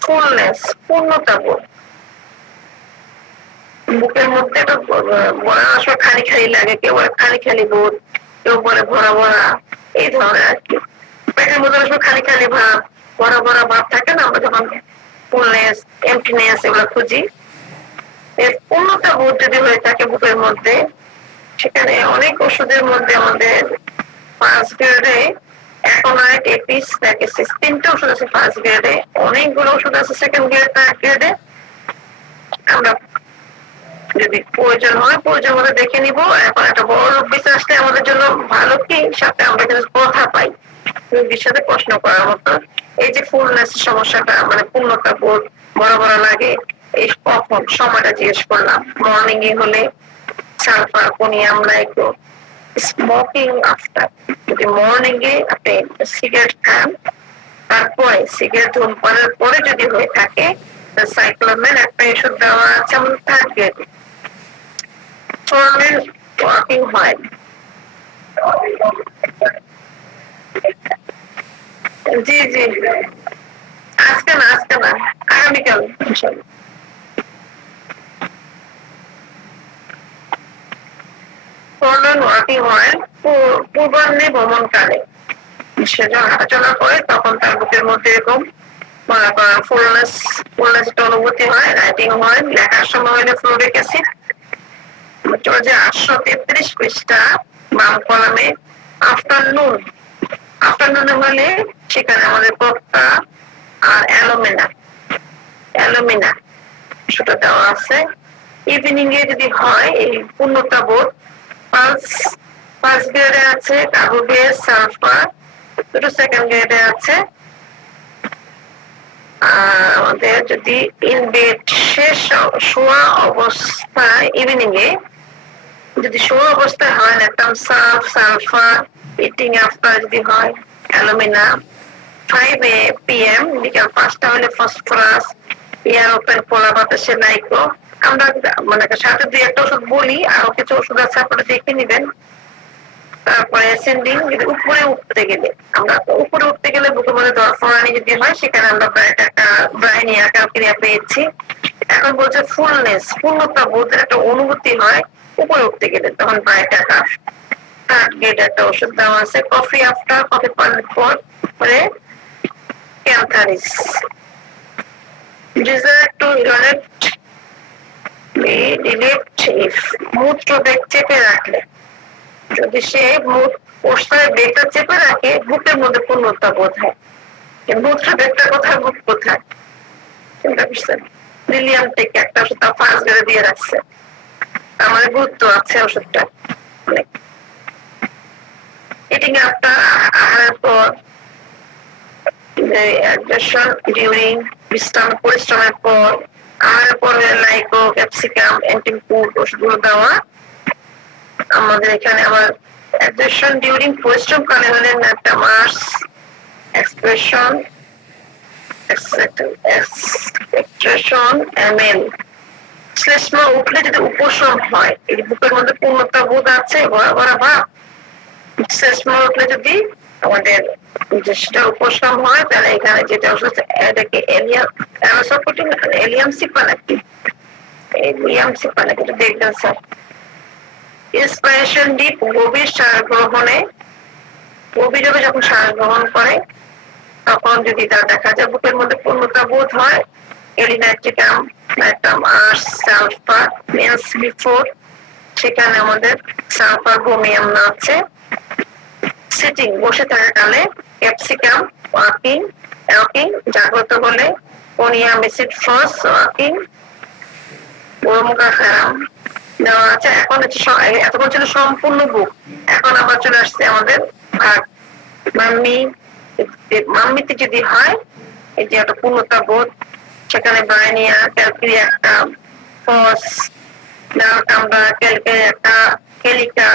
ফুলনেস পূর্ণতা বোধ বুকের মধ্যে একটা আসলে খালি খালি লাগে কেউ বলে খালি খালি বোধ কেউ বলে ভরা ভরা এই ধরনের আর কি পেটের মধ্যে আসলে খালি খালি ভাব ভরা ভরা ভাব থাকে না আমরা যখন ফুলনেস এমটিনেস এগুলো খুঁজি পূর্ণতা বোধ যদি হয়ে থাকে বুকের মধ্যে সেখানে অনেক ওষুধের মধ্যে আমাদের ফার্স্ট গ্রেডে অ্যাকোনাইট এপিস ল্যাকেসিস তিনটে ওষুধ আছে ফার্স্ট গ্রেডে অনেকগুলো ওষুধ আছে সেকেন্ড গ্রেড থার্ড গ্রেডে আমরা যদি প্রয়োজন হয় প্রয়োজন মতো দেখে নিব এখন একটা বড় রোগ বিষয় আসলে আমাদের জন্য ভালো কি সাথে আমরা কিন্তু কথা পাই রোগীর সাথে প্রশ্ন করার মতো এই যে ফুলনেস সমস্যাটা মানে পূর্ণতা বোধ বড় বড় লাগে এই কখন সময়টা জিজ্ঞেস করলাম মর্নিং এ হলে সালফার কোনিয়াম লাইকো স্মোকিং আফটার যদি মর্নিং এ আপনি সিগারেট খান তারপরে সিগারেট ধূমপানের পরে যদি হয়ে থাকে সাইক্লোমেন একটা ওষুধ দেওয়া আছে আমাদের থার্ড গ্রেড ফরমেন ওয়ার্কিং হয় জি জি আজকে না আগামীকাল ইনশাআল্লাহ ফরমেন ওয়ার্কিং হয় পূর্বাহ্নে ভ্রমণকালে সে যখন হাঁটাচলা করে তখন তার বুকের মধ্যে এরকম মনে করেন ফুলনেস একটা অনুভূতি হয় রাইটিং হয় লেখার সময় হলে ফ্লোরিক অ্যাসিড যে 833 পৃষ্ঠা বাম কলামে আফটারনুনে হলে সেখানে আমাদের প্রক্তা আর অ্যালুমিনা সেটা দেওয়া আছে ইভিনিং এ যদি হয় এই পূর্ণতা বোধ ফার্স্ট গ্রেডে আছে কার্বোবেস সালফার দুটো সেকেন্ড গ্রেডে আছে আমাদের যদি ইন বেড শেষ শোয়া অবস্থায় ইভিনিং এ যদি শোয়া অবস্থায় হয় ন্যাটাম সালফার ইটিং আফটার যদি হয় অ্যালুমিনা 5 PM বিকাল 5টা হলে ফসফরাস এয়ার ওপেন খোলা বাতাসে নাইকো আমরা মানে সাথে দুই একটা ওষুধ বলি আরো কিছু ওষুধ আছে আপনারা দেখে নিবেন তারপরে অ্যাসেন্ডিং যদি উপরে উঠতে গেলে বুকের মধ্যে দরফরানি যদি হয় সেখানে আমরা ব্রাইনিয়া ক্যালকেরিয়া পেয়েছি এখন বলছে ফুলনেস পূর্ণতা বোধের একটা অনুভূতি হয় উপরে উঠতে গেলে তখন ব্রাইটা কাফ থার্ড গ্রেড একটা ওষুধ দেওয়া আছে কফি আফটার কফি পানের পর পরে ক্যান্থারিস ডিজায়ার টু ডিলেট ইফ মূত্র বেগ চেপে রাখলে যদি সে পোস্টারে বেগটা চেপে রাখে বুকের মধ্যে পূর্ণতা বোধ হয় মূত্র বেগটা কোথায় বুক কোথায় চিন্তা করছেন লিলিয়াম থেকে একটা ওষুধ ফার্স্ট গ্রেডে দিয়ে রাখছে আমাদের গুরুত্ব আছে ওষুধটা অনেক ইটিং আফটার আহারের পর অ্যাডজেশন ডিউরিং পরিশ্রমের পর আহারের পরে লাইকো ক্যাপসিকাম অ্যান্টিফুড ওষুধগুলো দেওয়া আমাদের এখানে আবার অ্যাডজেশন ডিউরিং পরিশ্রম কালে হলে ন্যাটামার্স এক্সপ্রেশন এমএল শ্লেষ্মা উঠলে যদি উপশম হয় এই বুকের মধ্যে পূর্ণতা বোধ আছে ভরা ভাব শ্লেষ্মা উঠলে যদি আমাদের সেটা উপশম হয় তাহলে এখানে যেটা ওষুধ এটাকে এলিয়াম সিপানাকি এটা দেখবেন স্যার ইন্সপিরেশন ডিপ গভীর শ্বাস গ্রহণে গভীরভাবে যখন শ্বাস গ্রহণ করে তখন যদি তার দেখা যায় বুকের মধ্যে পূর্ণতা বোধ হয়, এলিনাইট্রিকাম, নাইট্রাম আর সালফার মিন্স বিফোর, সেখানে আমাদের সালফার ব্রোমিয়াম আছে। সিটিং বসে থাকাকালে ক্যাপসিকাম ওয়াকিং ওয়াকিং, জাগ্রত হলে কোনিয়াম অ্যাসিড ফস ওয়াকিং, ব্রোমোকাফেরাম দেওয়া আছে। এখন হচ্ছে এতক্ষণ ছিল সম্পূর্ণ বুক, এখন আবার চলে আসছে আমাদের ভাগ। মাম্মি, মাম্মিতে যদি হয় এই যে একটা পূর্ণতা বোধ, সেখানে ব্রাইনিয়া, ক্যালকেরিয়াটা, ফস, ডালকামরা, ক্যালকেরিয়াটা, কেলিকা,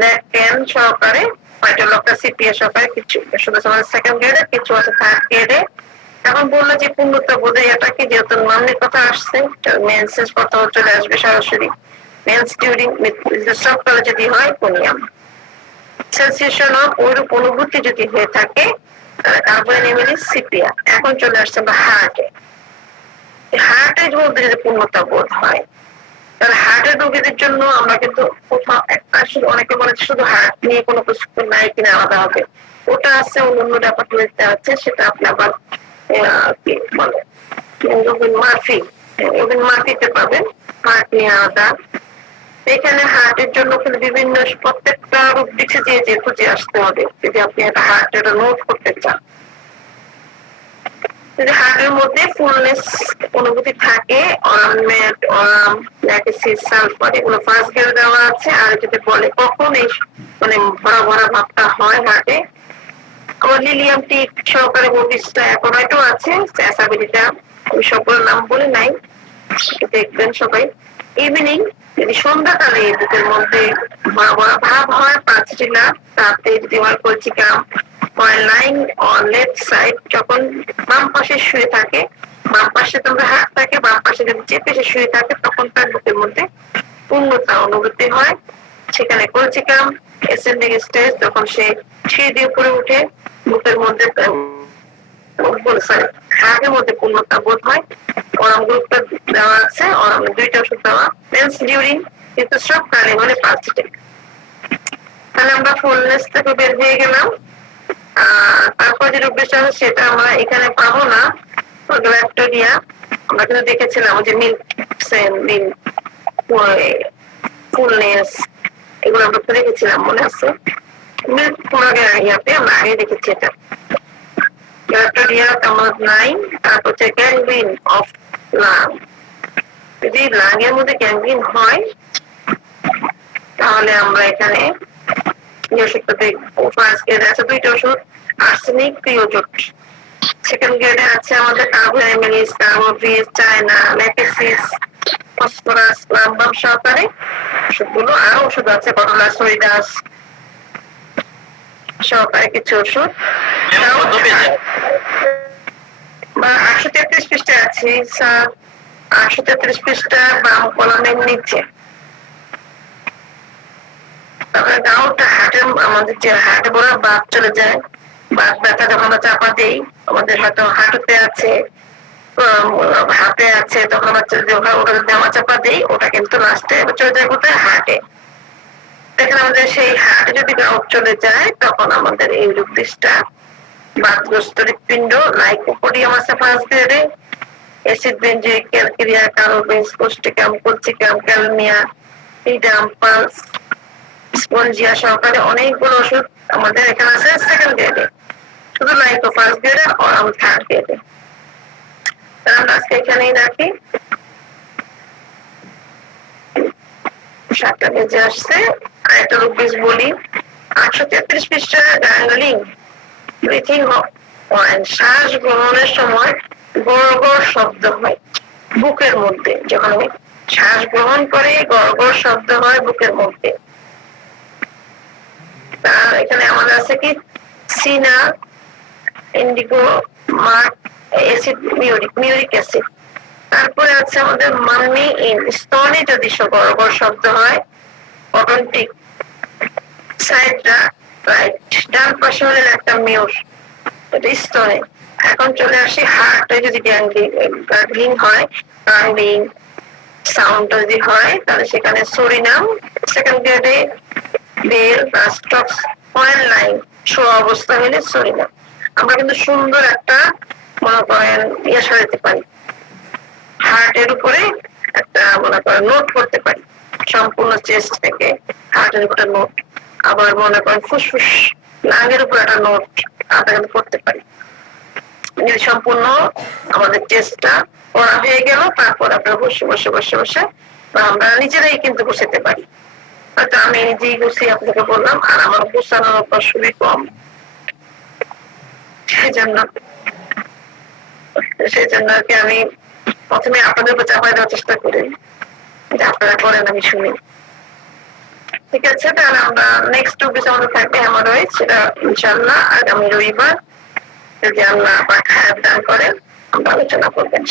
ল্যাকটেন সহকারে, ফাইটোলকা, সিপিএ সহকারে কিছু শুধু সেকেন্ড গ্রেডে, কিছু আছে থার্ড গ্রেডে। এখন বললো যে পূর্ণতা বোধে এটা কি, যেহেতু মাম্মির কথা আসছে, মেন্সের কথা চলে আসবে সরাসরি। মেন্স ডিউরিং সবকালে যদি হয় কোনিয়াম। সেন্সেশন অফ ওইরূপ অনুভূতি যদি হয়ে থাকে কার্বোনিমিলি সিপিয়া। এখন চলে আসছে আমরা হার্টে। হার্টের মধ্যে যদি পূর্ণতা বোধ হয়, তাহলে হার্টের রোগীদের জন্য আমরা কিন্তু কোথাও শুধু অনেকে বলে শুধু হার্ট নিয়ে কোনো কিছু নাই কিনা আলাদা হবে, ওটা আছে অন্য ডিপার্টমেন্টে আছে, সেটা আপনি আবার কি বলে মার্ফি, মার্ফিতে পাবেন হার্ট নিয়ে আলাদা। এখানে হার্টের জন্য কিন্তু বিভিন্ন প্রত্যেকটা রূপ দিচ্ছে যে খুঁজে আসতে হবে যদি আপনি একটা হার্টের নোট করতে চান। যদি হার্টের মধ্যে ফুলনেস অনুভূতি থাকে, অরামমেট, অরাম, ল্যাকেসিস, সালফার এগুলো ফার্স্ট গ্রেড দেওয়া আছে। আর যদি বলে কখন এই মানে ভরা ভরা ভাবটা হয় হার্টে, আমার লিলিয়াম টিক সহকারে বটিসটা অ্যাকোনাইটও আছে, স্যাসাবিলিটা আমি সবগুলোর নাম বলে নাই, দেখবেন সবাই। ইভিনিং যদি সন্ধ্যাকালে বুকের মধ্যে বড় বড় ভাব হয়, পাঁচটিলা, তাতে যদি হয় colchicum, lying on left side, যখন বাম পাশে শুয়ে থাকে, বাম পাশে তোমরা হাত থাকে, বাম পাশে যদি চেপে শুয়ে থাকে, তখন তার বুকের মধ্যে পূর্ণতা অনুভূতি হয়। সেখানে কলচিকাম অ্যাসেন্ডিং স্টেজ, তখন সে সিঁড়ি দিয়ে উপরে উঠে বুকের মধ্যে হার্টের মধ্যে পূর্ণতা বোধ হয়। অরাম গ্রুপটা দেওয়া আছে, অরামের দুইটা ওষুধ দেওয়া। মেন্স ডিউরিং কিন্তু সব কালে মানে পাঁচটা। তাহলে আমরা ফুলনেস থেকে বের হয়ে গেলাম। তারপর যে রূপটা আছে সেটা আমরা এখানে পাবো না, ব্যাকটেরিয়া আমরা কিন্তু দেখেছিলাম যে মিল্ক মিল্ক ফুলনেস এগুলো আমরা দেখেছিলাম, মনে আছে? মিল্ক ইয়াতে আমরা আগে দেখেছি এটা। ব্যাকটেরিয়া তেমন নাই। তারপর হচ্ছে গ্যাংগ্রিন অফ লাং, যদি লাংয়ের মধ্যে গ্যাংগ্রিন হয় তাহলে আমরা এখানে ওষুধটা দেখবো। ফার্স্ট গ্রেডে আছে দুইটা ওষুধ, আর্সেনিক, প্রিওজোট। সেকেন্ড গ্রেডে আছে আমাদের কার্বোনিমিলিস, কার্বোভিস, চায়না, ল্যাকেসিস, ফসফরাস, লাম্বাম সহকারে ওষুধগুলো। আর ওষুধ আছে কটলাসোইডাস সহকারে কিছু ওষুধ। 833 পৃষ্ঠায় আছে স্যার, 833 পৃষ্ঠা বাম কলামের নিচে। তারপরে গাউটা হার্টের, আমাদের যে হার্টে বড় বাত চলে যায়, বাত ব্যথা যখন আমরা চাপা দিই, আমাদের হয়তো হাঁটুতে আছে, হাতে আছে, তখন ওটা জামা চাপা দিই, ওটা কিন্তু লাস্টে চলে যায় কোথায়, হার্টে। দেখেন আমাদের সেই হার্টে যদি গাউট চলে যায়, তখন আমাদের এই রূপটা বাতগ্রস্ত হৃৎপিণ্ড, লাইকোপোডিয়াম আছে ফার্স্ট গ্রেডে, অ্যাসিড বেনজোইক, ক্যালকেরিয়া, কার্বোবেন্স, কোস্টিকাম, কলচিকাম, ক্যালমিয়া, ইডাম, পালস, স্পঞ্জিয়া সহকারে অনেকগুলো ওষুধ আমাদের এখানে আছে সেকেন্ড গ্রেডে। শুধু লাইকো ফার্স্ট গ্রেডে আর আমি থার্ড গ্রেডে। আমরা আজকে এখানেই রাখি, 7টা বেজে আসছে। আরেকটা রূপবিজ বলি, 833 পৃষ্ঠা গ্যাঙ্গলিং ব্রিথিং পয়েন্ট, শ্বাস গ্রহণের সময় গড় গড় শব্দ হয় বুকের মধ্যে, যখন আমি শ্বাস গ্রহণ করে গড় গড় শব্দ হয় বুকের মধ্যে। এখানে আমাদের আছে কি সিনা, ইন্ডিগো, মার্ক, অ্যাসিড, মিউরিক অ্যাসিড। তারপরে আছে আমাদের মাম্মি ইন, স্তনে যদি গড় গড় শব্দ হয়, অটন্টিক, সাইডরা রাইট, ডান পাশে হলে একটা মিউর, এটা স্তনে। এখন চলে আসি হার্টে যদি গ্যাংগ্রিং হয়, গার্গলিং সাউন্ড যদি হয়, তাহলে সেখানে সোরিনাম সেকেন্ড গ্রেডে, বেল, রাস্টক্স, পয়েন্ট লাইন শো অবস্থা হলে সোরিনাম। আমরা কিন্তু সুন্দর একটা মনে করেন ইয়ে সাজাতে পারি, হার্টের উপরে একটা মনে করেন নোট করতে পারি, সম্পূর্ণ চেস্ট থেকে হার্টের উপরে নোট, আবার মনে করেন ফুসফুস লাঙের উপর একটা নোট আমরা কিন্তু করতে পারি। সম্পূর্ণ আমাদের চেষ্টা করা হয়ে গেল, তারপর আমরা বসে বসে বসে বসে আমরা নিজেরাই কিন্তু বসাতে পারি। হয়তো আমি নিজেই গুছিয়ে আপনাকে বললাম, আর আমার গোছানোর খুবই কম, সেজন্য আর কি আমি প্রথমে আপনাদের উপর চাপাই দেওয়ার চেষ্টা করি যে আপনারা করেন, আমি শুনি। ঠিক আছে, তাহলে আমরা নেক্সট টপিক আমাদের থাকবে আমার ওই, সেটা ইনশাআল্লাহ আগামী রবিবার যদি আল্লাহ পাক হায়াত দান করেন আমরা আলোচনা করবেন।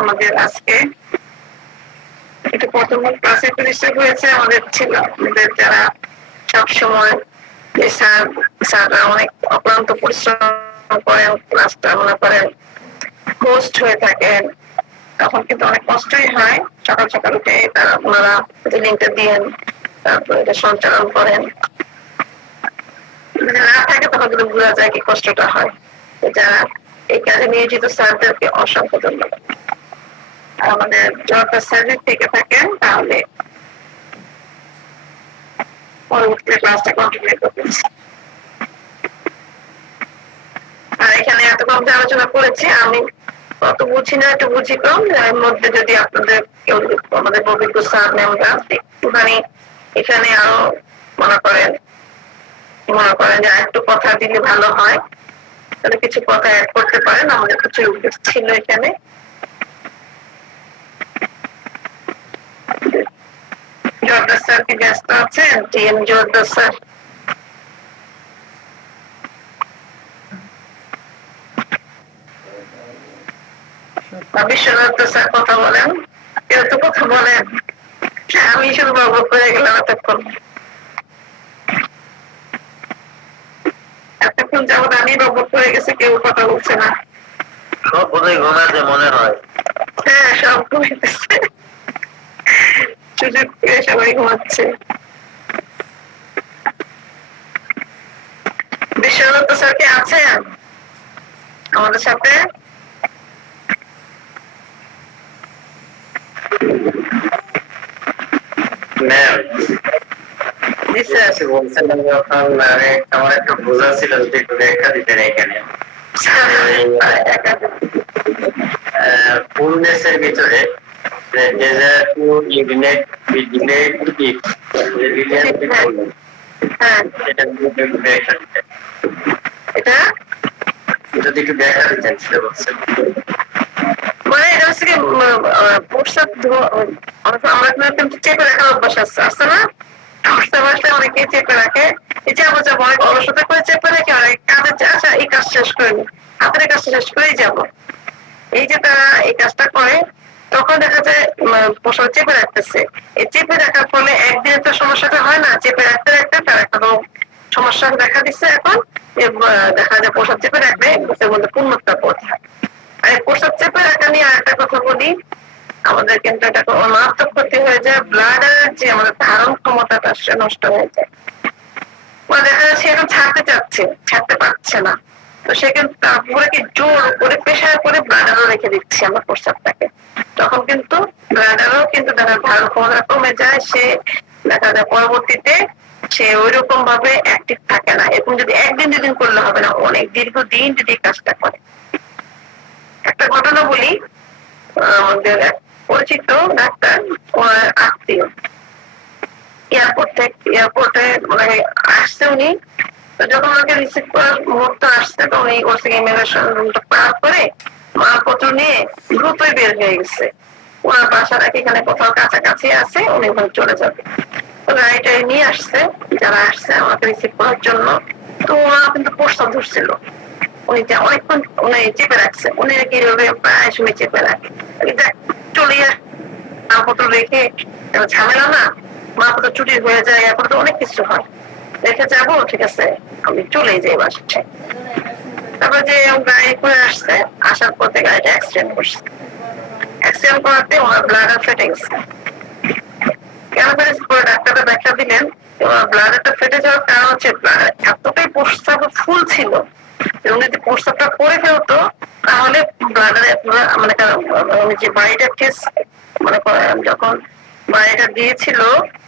আমাদের আজকে একটু প্রথম ক্লাসে একটু ডিস্টার্ব হয়েছে, আমাদের ছিল আমাদের যারা সবসময় স্যাররা অনেক অক্লান্ত পরিশ্রম করেন, ক্লাসটা মনে করেন হোস্ট হয়ে থাকেন, তখন কিন্তু অনেক কষ্টই হয়। সকাল সকাল উঠে তারা ওনারা লিঙ্কটা দিয়েন, তারপর এটা সঞ্চালন করেন, না থাকে তখন কিন্তু বোঝা যায় কি কষ্টটা হয়। যারা এই কাজে নিয়োজিত স্যারদেরকে অসংখ্য ধন্যবাদ। আমাদের যত সার্ভিস থেকে থাকেন তাহলে পরবর্তী ক্লাসটা কন্টিনিউ করবেন। আর এখানে এত কম আলোচনা করেছি, আমি কত বুঝি না, একটু বুঝি কম, এর মধ্যে যদি আপনাদের কেউ আমাদের অভিজ্ঞ স্যার ম্যামরা একটুখানি এখানে আরো মনে করেন যে একটু কথা দিলে ভালো হয়, তাহলে কিছু কথা অ্যাড করতে পারেন। আমাদের কিছু ছিল এখানে, জর্দার স্যার কি ব্যস্ত আছেন? টিএম জর্দার স্যার, বিশ্বনাথ স্যার কথা বলেন, কেউ তো কথা বলেন, আমি শুধু বকবক করে গেলাম এতক্ষণ যাবত, আমি বকবক করে গেছি, কেউ কথা বলছে না, সব বোধহয় ঘুমাচ্ছে মনে হয়। হ্যাঁ সব ঘুমাইতেছে, সুযোগ পেয়ে সবাই ঘুমাচ্ছে। বিশ্বনাথ স্যার কি আছেন আমাদের সাথে? আমার একটা বোঝা ছিল যদি একটু ব্যাখ্যা দিতেন এখানে। ফুলনেসের ভিতরে এটা যদি একটু ব্যাখ্যা দিতেন সেটা বলছেন। মানে এটা হচ্ছে কি প্রস্রাব আমরা কিন্তু চেপে রাখার অভ্যাস আছে না, প্রস্রাব আসলে অনেকে চেপে রাখে, এই যাবো যাবো অনেক অলসতা করে চেপে রাখে, অনেক কাজের আচ্ছা এই কাজ শেষ করে নি, হাতের কাজটা শেষ করেই যাবো, এই যে তারা এই কাজটা করে তখন দেখা যায় প্রস্রাব চেপে রাখতেছে। এই চেপে রাখার ফলে একদিনে তো সমস্যাটা হয় না, চেপে রাখতে রাখতে তার একটা সমস্যা দেখা দিচ্ছে। এখন দেখা যায় প্রস্রাব চেপে রাখলে বুকের মধ্যে পূর্ণতা বোধ হয়। আর প্রস্রাব চেপে রাখা নিয়ে আরেকটা কথা বলি, আমাদের কিন্তু এটা মারাত্মক ক্ষতি হয়ে যায়, ব্লাডের যে আমাদের ধারণ ক্ষমতাটা সে নষ্ট হয়ে যায়। দেখা যাচ্ছে এখন ছাড়তে চাচ্ছে, ছাড়তে পারছে না, তো সে কিন্তু তারপরে কি জোর করে প্রেশার করে ব্লাডারও রেখে দিচ্ছি আমরা প্রস্রাবটাকে, তখন কিন্তু ব্লাডারও কিন্তু দেখা ধারণ ক্ষমতা কমে যায়, সে দেখা যায় পরবর্তীতে সে ওই রকম ভাবে অ্যাক্টিভ থাকে না। এরকম যদি একদিন দুদিন করলে হবে না, অনেক দীর্ঘদিন যদি কাজটা করে। একটা ঘটনা বলি, আমাদের পরিচিত ডাক্তার আত্মীয় এয়ারপোর্টে মানে আসছে উনি, যখন ওনাকে রিসিভ করার মুহূর্ত আসছে তো উনি করছে ইমিগ্রেশন রুমটা পার করে মালপত্র নিয়ে দ্রুতই বের হয়ে গেছে। ওনার বাসাটা এখানে কোথাও কাছাকাছি আছে, উনি ওখানে চলে যাবে, তো গাড়িটা নিয়ে আসছে, যারা আসছে আমাকে রিসিভ করার জন্য, তো ওরা কিন্তু প্রস্তাব ধরছিল, উনি যে অনেকক্ষণ উনি চেপে রাখছে, উনি কিভাবে প্রায় সময় চেপে রাখে, চলে মালপত্র রেখে ঝামেলা না, মালপত্র চুরি হয়ে যায়, এরপর তো অনেক কিছু হয়, রেখে যাবো ঠিক আছে আমি চলে যাই বাসায়। তারপর যে গাড়ি করে আসছে, আসার পথে গাড়িটা অ্যাক্সিডেন্ট করছে, অ্যাক্সিডেন্ট করাতে ওনার ব্লাডার ফেটে গেছে। কেন ফেটেছে পরে ডাক্তাররা ব্যাখ্যা দিলেন, ওনার ব্লাডারটা ফেটে যাওয়ার কারণ হচ্ছে এতটাই প্রস্রাব ফুল ছিল এবং যদি প্রস্তাবটা করে ফেলতো তাহলে ব্লাডারে মানে ওই যে বাড়িটা কেস মনে করেন যখন বাড়িটা দিয়েছিল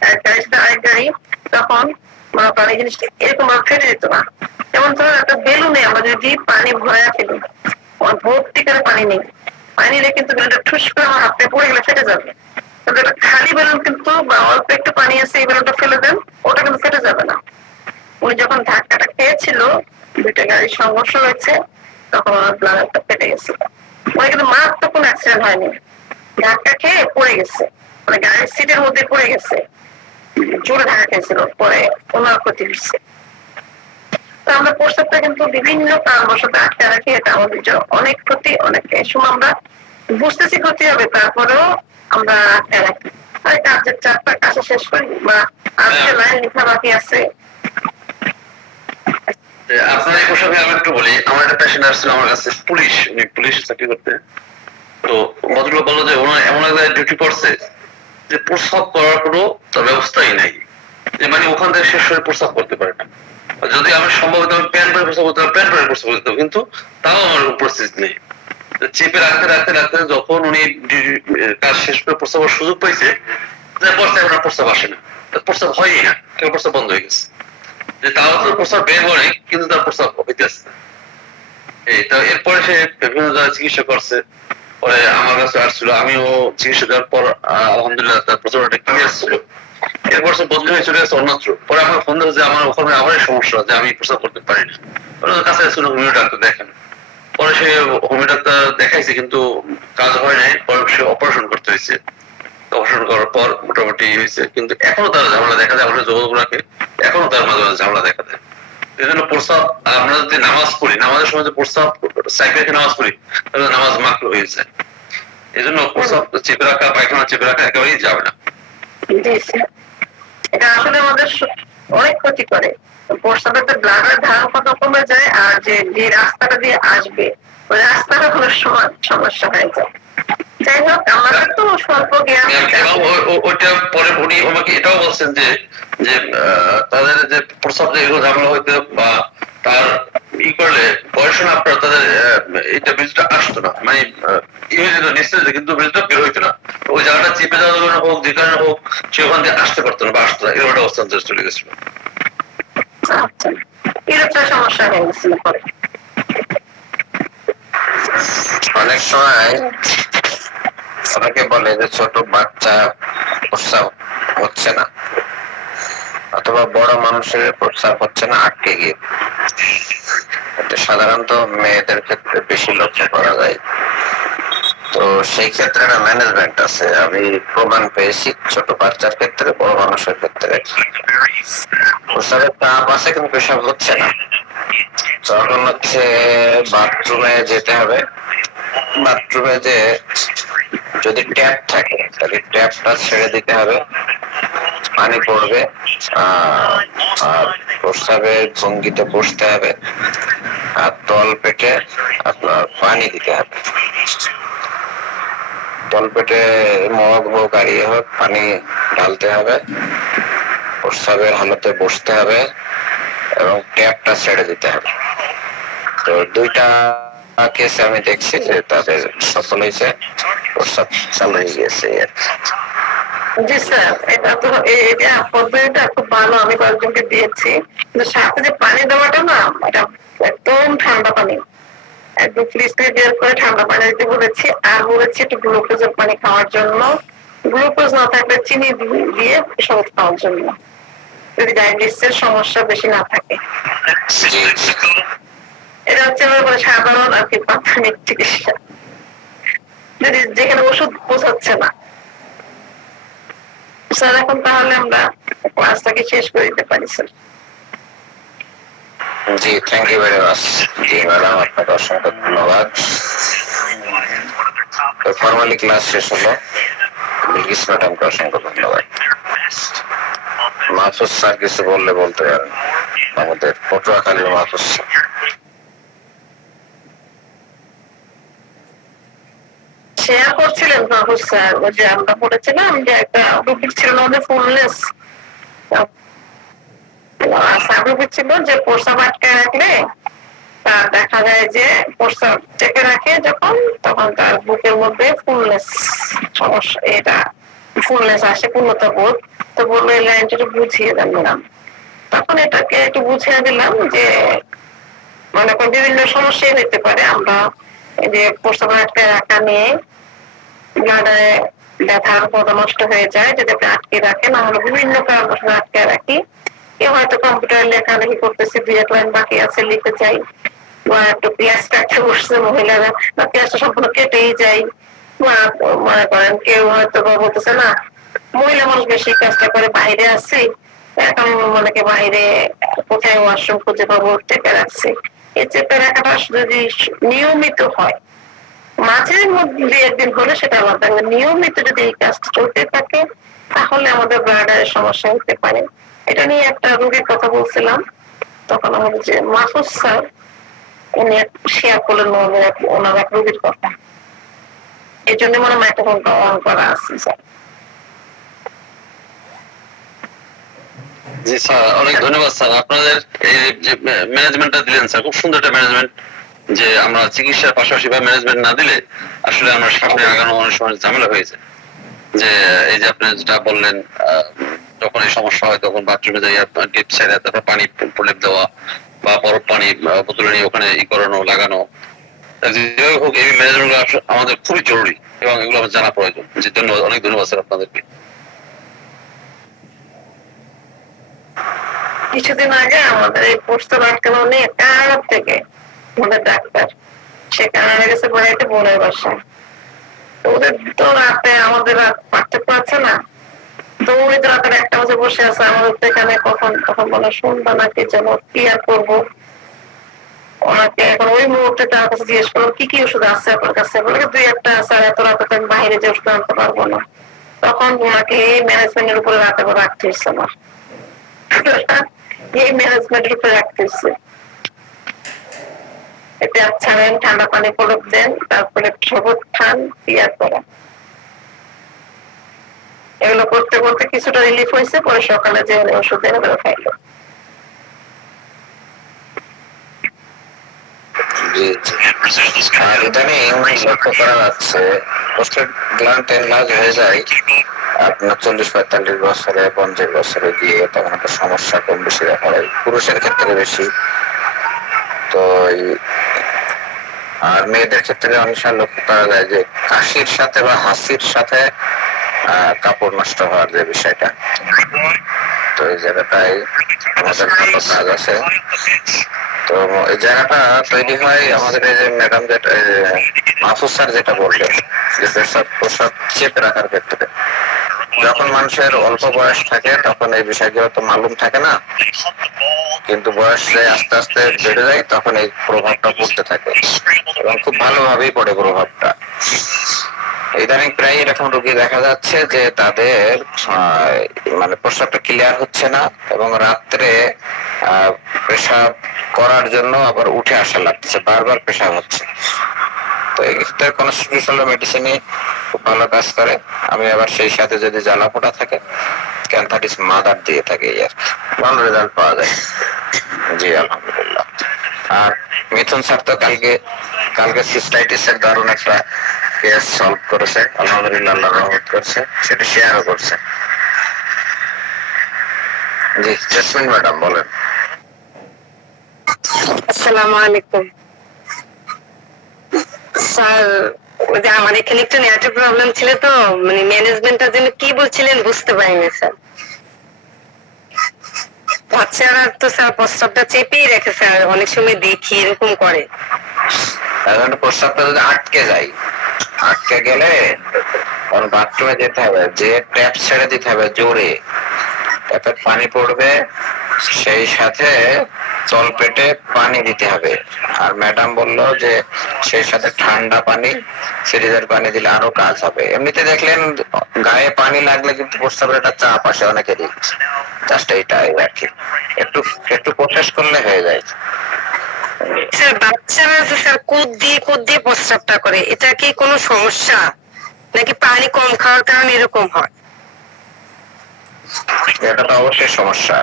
এক গাড়ির সাথে আরেক গাড়ি, তখন মনে করেন এই জিনিসটা এরকম ভাবে ফেটে যেত না। যেমন ধরো একটা বেলুনে আমরা যদি পানি ভরা ফেলি, ভর্তি করে পানি নেই, পানি নিলে কিন্তু বেলুনটা ঠুস করে আমার হাতে পড়ে গেলে ফেটে যাবে। কিন্তু একটা খালি বেলুন কিন্তু বা অল্প একটু পানি আছে, এই বেলুনটা ফেলে দেন, ওটা কিন্তু ফেটে যাবে না। উনি যখন ধাক্কাটা খেয়েছিল, দুইটা গাড়ির সংঘর্ষ হয়েছে, তখন আমার ব্লাডারটা ফেটে গেছে। ওই কিন্তু মারাত্মক কোনো অ্যাক্সিডেন্ট হয়নি, ধাক্কা খেয়ে পড়ে গেছে, মানে গাড়ির সিটের মধ্যে পড়ে গেছে, জোরে ধাক্কা খেয়েছিল, পরে ওনার ক্ষতি হচ্ছে। তো আমরা প্রস্তাবটা কিন্তু বিভিন্ন কারণবশত আটকে রাখি, এটা আমাদের জন্য অনেক ক্ষতি। অনেক সময় আমরা বুঝতেছি ক্ষতি হবে, তারপরেও আমরা আটকে রাখি। আর কাজের চাপটা কাজে শেষ করি বা আজকে লাইন লেখা বাকি আছে। আপনার এই প্রসঙ্গে আমি একটু বলি, আমার একটা পেশেন্ট আসছিল আমার কাছে, উনি পুলিশে চাকরি করতে। তো ভদ্রলোক বললো যে ওনার এমন এক জায়গায় ডিউটি পড়ছে যে প্রস্রাব করার কোনো ব্যবস্থাই নাই, যে মানে ওখান থেকে শেষ হয়ে প্রস্রাব করতে পারে না। যদি আমি সম্ভবত আমি প্যান্ট পরে প্রস্রাব করতে প্যান্ট পরে প্রস্রাব করতে, কিন্তু তাও আমার উপস্থিত নেই। চেপে রাখতে রাখতে রাখতে যখন উনি কাজ শেষ করে প্রস্রাবের সুযোগ পাইছে, পড়ছে এখন আর প্রস্রাব আসে না, প্রস্রাব হয়ই না, প্রস্রাব বন্ধ হয়ে গেছে। যে তাও তো প্রস্রাব বের করে, কিন্তু তার প্রস্রাব হইতে আসছে। এই তো এরপরে সে বিভিন্ন জায়গায় চিকিৎসা করছে, পরে আমার কাছে আসছিল, আমিও চিকিৎসা দেওয়ার পর আলহামদুলিল্লাহ তার প্রস্রাবটা ক্লিয়ার ছিল। এরপর সে বদলি হয়ে চলে গেছে অন্যত্র। পরে আমার ফোন দিয়েছে যে আমার ওখানে আমারই সমস্যা, যে আমি প্রস্রাব করতে পারি না। কাছে ছিল হোমিও ডাক্তার দেখেন। পরে সে হোমিও ডাক্তার দেখাইছে, কিন্তু কাজ হয় নাই। পরে সে অপারেশন করতে হয়েছে। অপারেশন করার পর মোটামুটি হয়েছে, কিন্তু এখনো তার ঝামেলা দেখা যায়। আমাদের যুবক রাখে এখনো তার মাঝে মাঝে ঝামেলা দেখা যায়। এই জন্য প্রস্রাব, আমরা যদি নামাজ পড়ি, নামাজের সময় যে প্রস্রাব সাইড রেখে নামাজ পড়ি, তাহলে নামাজ মাকরুহ হয়ে যায়। এই জন্য প্রস্রাব চেপে রাখা, পায়খানা চেপে রাখা একেবারেই যাবে না। এটা আসলে আমাদের অনেক ক্ষতি করে। প্রস্রাবের ব্লাডের ধারণ কত কমে যায়, আর যে রাস্তাটা দিয়ে আসবে ওই রাস্তাটা কোনো সময় সমস্যা হয়ে যায়। যাই হোক, আমাদের তো স্বল্প জ্ঞান। এবং ওইটা পরে উনি আমাকে এটাও বলছেন যে যে তাদের যে প্রস্রাব যে এগুলো ঝামেলা হইতে বা তার ই করলে বয়সে না, আপনার তাদের এটা বীজটা আসতো না, মানে নিশ্চিত, কিন্তু বীজটা বের হইতো না। ওই জায়গাটা চেপে যাওয়ার কারণে হোক, যে কারণে হোক, সে ওখান দিয়ে আসতে পারতো না বা আসতো না, এরকম একটা অবস্থান চলে গেছিল। এরকম সমস্যা হয়ে গেছিল পরে। অনেক সময় অনেকে বলে যে ছোট বাচ্চা প্রস্রাব হচ্ছে না, অথবা বড় মানুষের প্রস্রাব হচ্ছে না, আটকে গিয়ে। এটা সাধারণত মেয়েদের ক্ষেত্রে বেশি লক্ষ্য করা যায়। তো সেই ক্ষেত্রে একটা ম্যানেজমেন্ট আছে, আমি প্রমাণ পেয়েছি ছোট বাচ্চার ক্ষেত্রে, বড় মানুষের ক্ষেত্রে। প্রস্রাবের তাপ আছে কিন্তু পেশাব হচ্ছে না, তখন হচ্ছে বাথরুমে যেতে হবে। বাথরুমে যে যদি ট্যাপ থাকে তাহলে ট্যাপটা ছেড়ে দিতে হবে, পানি পড়বে, আর প্রস্রাবের ভঙ্গিতে বসতে হবে, আর তল পেটে আপনার পানি দিতে হবে। তল পেটে মগ হোক আর ইয়ে হোক, পানি ঢালতে হবে, প্রস্রাবের হালতে বসতে হবে এবং ট্যাপটা ছেড়ে দিতে হবে। তো দুইটা কেসে আমি দেখছি যে তাদের সফল হয়েছে, প্রস্রাব চালু হয়ে গিয়েছে। জি স্যার, এটা তো এটা পদ্ধতিটা খুব ভালো, আমি কয়েকজনকে দিয়েছি। কিন্তু সাথে যে পানি দেওয়াটা না, এটা একদম ঠান্ডা পানি, একদম ফ্রিজ থেকে বের করে ঠান্ডা পানি দিতে বলেছি। আর বলেছি একটু গ্লুকোজের পানি খাওয়ার জন্য, গ্লুকোজ না থাকলে চিনি দিয়ে শরবত খাওয়ার জন্য, যদি ডায়াবেটিসের সমস্যা বেশি না থাকে। এটা হচ্ছে সাধারণ আর কি প্রাথমিক চিকিৎসা, যদি যেখানে ওষুধ পৌঁছাচ্ছে না। স্যার, এখন তাহলে আমরা ক্লাসটাকে শেষ করে দিতে পারি স্যার। জি, থ্যাংক ইউ ভেরি মাচ। জি ম্যাডাম, আপনাকে অসংখ্য ধন্যবাদ। তো ফর্মালি ক্লাস শেষ হলো। বিলকিস ম্যাডামকে অসংখ্য ধন্যবাদ। মাহফুজ স্যার কিছু বললে বলতে পারেন, আমাদের পটুয়াখালীর মাহফুজ স্যার। শেয়ার করছিলেন মাহফুজ স্যার, ওই যে আমরা পড়েছিলাম যে একটা টপিক ছিল আমাদের ফুলনেস, সাবটপিক ছিল যে প্রস্রাব আটকে রাখলে তা দেখা যায় যে প্রস্রাব চেপে রাখে যখন, তখন তার বুকের মধ্যে ফুলনেস সমস্যা, এটা ফুলনেস আসে, পূর্ণতা বোধ। তো বললো এই লাইনটা একটু বুঝিয়ে দেন ম্যাডাম। তখন এটাকে একটু বুঝিয়ে দিলাম যে মনে করেন বিভিন্ন সমস্যাই হইতে পারে। আমরা এই যে প্রস্রাব আটকে রাখা নিয়ে ব্লাডারে ব্যথার পদ নষ্ট হয়ে যায় যদি আপনি আটকে রাখেন, আমরা বিভিন্ন কারণ আটকে রাখি। কেউ হয়তো কম্পিউটার লেখালেখি করতেছে, দুই এক লাইন বাকি আছে লিখতে চাই, বা একটু পেঁয়াজ কাটতে বসছে মহিলারা, বা পেঁয়াজটা সম্পূর্ণ কেটেই যায়। মনে করেন কেউ হয়তো বলতেছে না, মহিলা মানুষ বেশি কাজটা করে, বাইরে আসছে এখন অনেকে বাইরে কোথায় ওয়াশরুম খুঁজে পাবো চেপে রাখছে। এই চেপে রাখাটা যদি নিয়মিত হয়, মাঝে মধ্যে দুই একদিন হলে সেটা আলাদা, নিয়মিত যদি এই কাজটা চলতে থাকে তাহলে আমাদের ব্লাডারের সমস্যা হতে পারে। এটা নিয়ে একটা রোগীর কথা বলছিলাম, তখন আমাদের যে মাহফুজ স্যার উনি শেয়ার করলেন ওনার এক রোগীর কথা। এই জন্য মনে মাইক্রোফোনটা অন করা আছে স্যার। জি স্যার, অনেক ধন্যবাদ স্যার। আপনাদের এই যে ম্যানেজমেন্টটা দিলেন স্যার, খুব সুন্দর একটা ম্যানেজমেন্ট। যে আমরা চিকিৎসার পাশাপাশি বা ম্যানেজমেন্ট না দিলে আসলে আমরা সামনে আগানো অনেক সময় ঝামেলা হয়েছে। যে এই যে আপনি যেটা বললেন, যখন এই সমস্যা হয় তখন বাথরুমে যাই ডিপ ছেড়ে তারপর পানি প্রলেপ দেওয়া বা বরফ পানি বোতলে নিয়ে ওখানে করানো লাগানো, যেভাবে হোক এই ম্যানেজমেন্ট আমাদের খুবই জরুরি এবং এগুলো আমার জানা প্রয়োজন। জি ধন্যবাদ, অনেক ধন্যবাদ স্যার আপনাদেরকে। কিছুদিন আগে আমাদের এই প্রস্তাব আটকানো নিয়ে কানাডা থেকে আমাদের ডাক্তার, সে কানাডা গেছে বাড়িতে বোনের বাসায়। ওদের তো রাতে আমাদের রাত পার্থক্য আছে না, তো উনি তো রাতের 1টা বাজে বসে আছে আমাদের তো এখানে, কখন তখন বলে শুনবা নাকি যেন কি আর করবো। ওনাকে এখন ওই মুহূর্তে তার কাছে জিজ্ঞেস করলো কি কি ওষুধ আছে আপনার কাছে, বলে দুই একটা আছে, আর এত রাতে তো আমি বাইরে যে ওষুধ আনতে পারবো না। তখন ওনাকে এই ম্যানেজমেন্টের উপরে রাতে রাখতে হচ্ছে না, এই ম্যানেজমেন্টের উপরে রাখতে হচ্ছে। এতে ছাড়েন, ঠান্ডা পানি প্রলোভ দেন, তারপরে শরবত খান, পিয়ার করেন। এগুলো করতে করতে কিছুটা রিলিফ হয়েছে, পরে সকালে যে ওষুধ দেন ওগুলো খাইলো। জি জি। আর ইদানিং লক্ষ্য করা যাচ্ছে প্রস্টেট গ্ল্যান্ড এনলার্জ হয়ে যায় আপনার 40-45 বছরে, 50 বছরে গিয়ে, তখন একটা সমস্যা কম বেশি দেখা যায়, পুরুষের ক্ষেত্রে বেশি। তো আর মেয়েদের ক্ষেত্রে অনেক সময় লক্ষ্য করা যায় যে কাশির সাথে বা হাসির সাথে কাপড় নষ্ট হওয়ার যে বিষয়টা, তো এই জায়গাটাই আমাদের ভালো কাজ আছে। তো এই জায়গাটা তৈরি হয় আমাদের এই যে ম্যাডাম যেটা মাহফুজ স্যার যেটা বললেন যে প্রস্রাব চেপে রাখার ক্ষেত্রে, যখন মানুষের অল্প বয়স থাকে তখন এই বিষয়গুলো তো মালুম থাকে না, কিন্তু বয়স আস্তে আস্তে বেড়ে যায় তখন এই প্রভাবটা পড়তে থাকে এবং খুব ভালোভাবেই পড়ে প্রভাবটা। ইদানিং প্রায় এরকম রোগী দেখা যাচ্ছে যে তাদের মানে প্রস্রাবটা ক্লিয়ার হচ্ছে না এবং রাত্রে পেশাব করার জন্য আবার উঠে আসা লাগছে, বারবার পেশাব হচ্ছে। তো এই ক্ষেত্রে কনস্টিটিউশনাল মেডিসিনই খুব ভালো কাজ করে। আমি আবার সেই সাথে যদি জ্বালা পোড়া থাকে ক্যান্থারিস মাদার দিয়ে থাকে, আর ভালো রেজাল্ট পাওয়া যায়। জি আলহামদুলিল্লাহ। আর মিথুন স্যার তো কালকে সিস্টাইটিসের দারুণ একটা কেস সলভ করেছে, আলহামদুলিল্লাহ, আল্লাহ রহমত করছে, সেটা শেয়ারও করছে। জি জেসমিন ম্যাডাম বলেন। আসসালামু আলাইকুম স্যার। ওই যে আমার এখানে একটু নেটওয়ার্ক প্রবলেম ছিল, তো মানে ম্যানেজমেন্টের জন্য কি বলছিলেন বুঝতে পারিনি স্যার। বাচ্চারা তো স্যার প্রস্তাবটা চেপেই রেখে স্যার, অনেক সময় দেখি এরকম করে। এখন প্রস্রাবটা যদি আটকে গেলে বাথরুমে যেতে হবে, যে ট্যাপ ছেড়ে দিতে হবে জোরে, ট্যাপের পানি পড়বে, সেই সাথে তলপেটে পানি দিতে হবে। আর ম্যাডাম বললো যে সেই সাথে ঠান্ডা পানি, ফ্রিজের পানি দিলে আরো কাজ হবে। এমনিতে দেখলেন গায়ে পানি লাগলে কিন্তু প্রস্রাবের একটা চাপ আসে অনেকেরই, জাস্ট এইটাই আর কি, একটু একটু প্রসেস করলে হয়ে যায়। স্যার বাচ্চারা যে স্যার কুদ দিয়ে প্রস্রাবটা করে, এটা কি কোনো সমস্যা নাকি পানি কম খাওয়ার কারণে এরকম হয়? এটা তো অবশ্যই সমস্যা।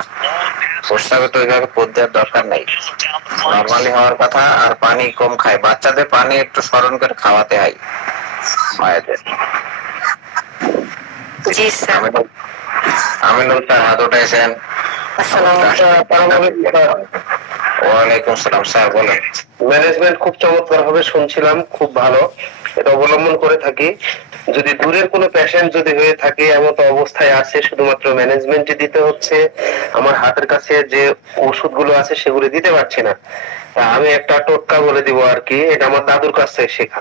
প্রস্রাবে তো ওইভাবে কুদ দেওয়ার দরকার নাই, নর্মালি হওয়ার কথা। আর পানি কম খায়, বাচ্চাদের পানি একটু স্মরণ করে খাওয়াতে হয় মায়েদের। জি স্যার। আমিনুল স্যার হাত উঠাইছেন। ওয়ালাইকুম সালাম স্যার, বলেন। ম্যানেজমেন্ট খুব চমৎকার ভাবে শুনছিলাম, খুব ভালো, এটা অবলম্বন করে থাকি। যদি দূরের কোনো পেশেন্ট যদি হয়ে থাকে, এমন অবস্থায় আছে, শুধুমাত্র ম্যানেজমেন্টে দিতে হচ্ছে, আমার হাতের কাছে যে ওষুধগুলো আছে সেগুলো দিতে পারছি না, তা আমি একটা টোটকা বলে দিব আর কি, এটা আমার দাদুর কাছ থেকে শেখা।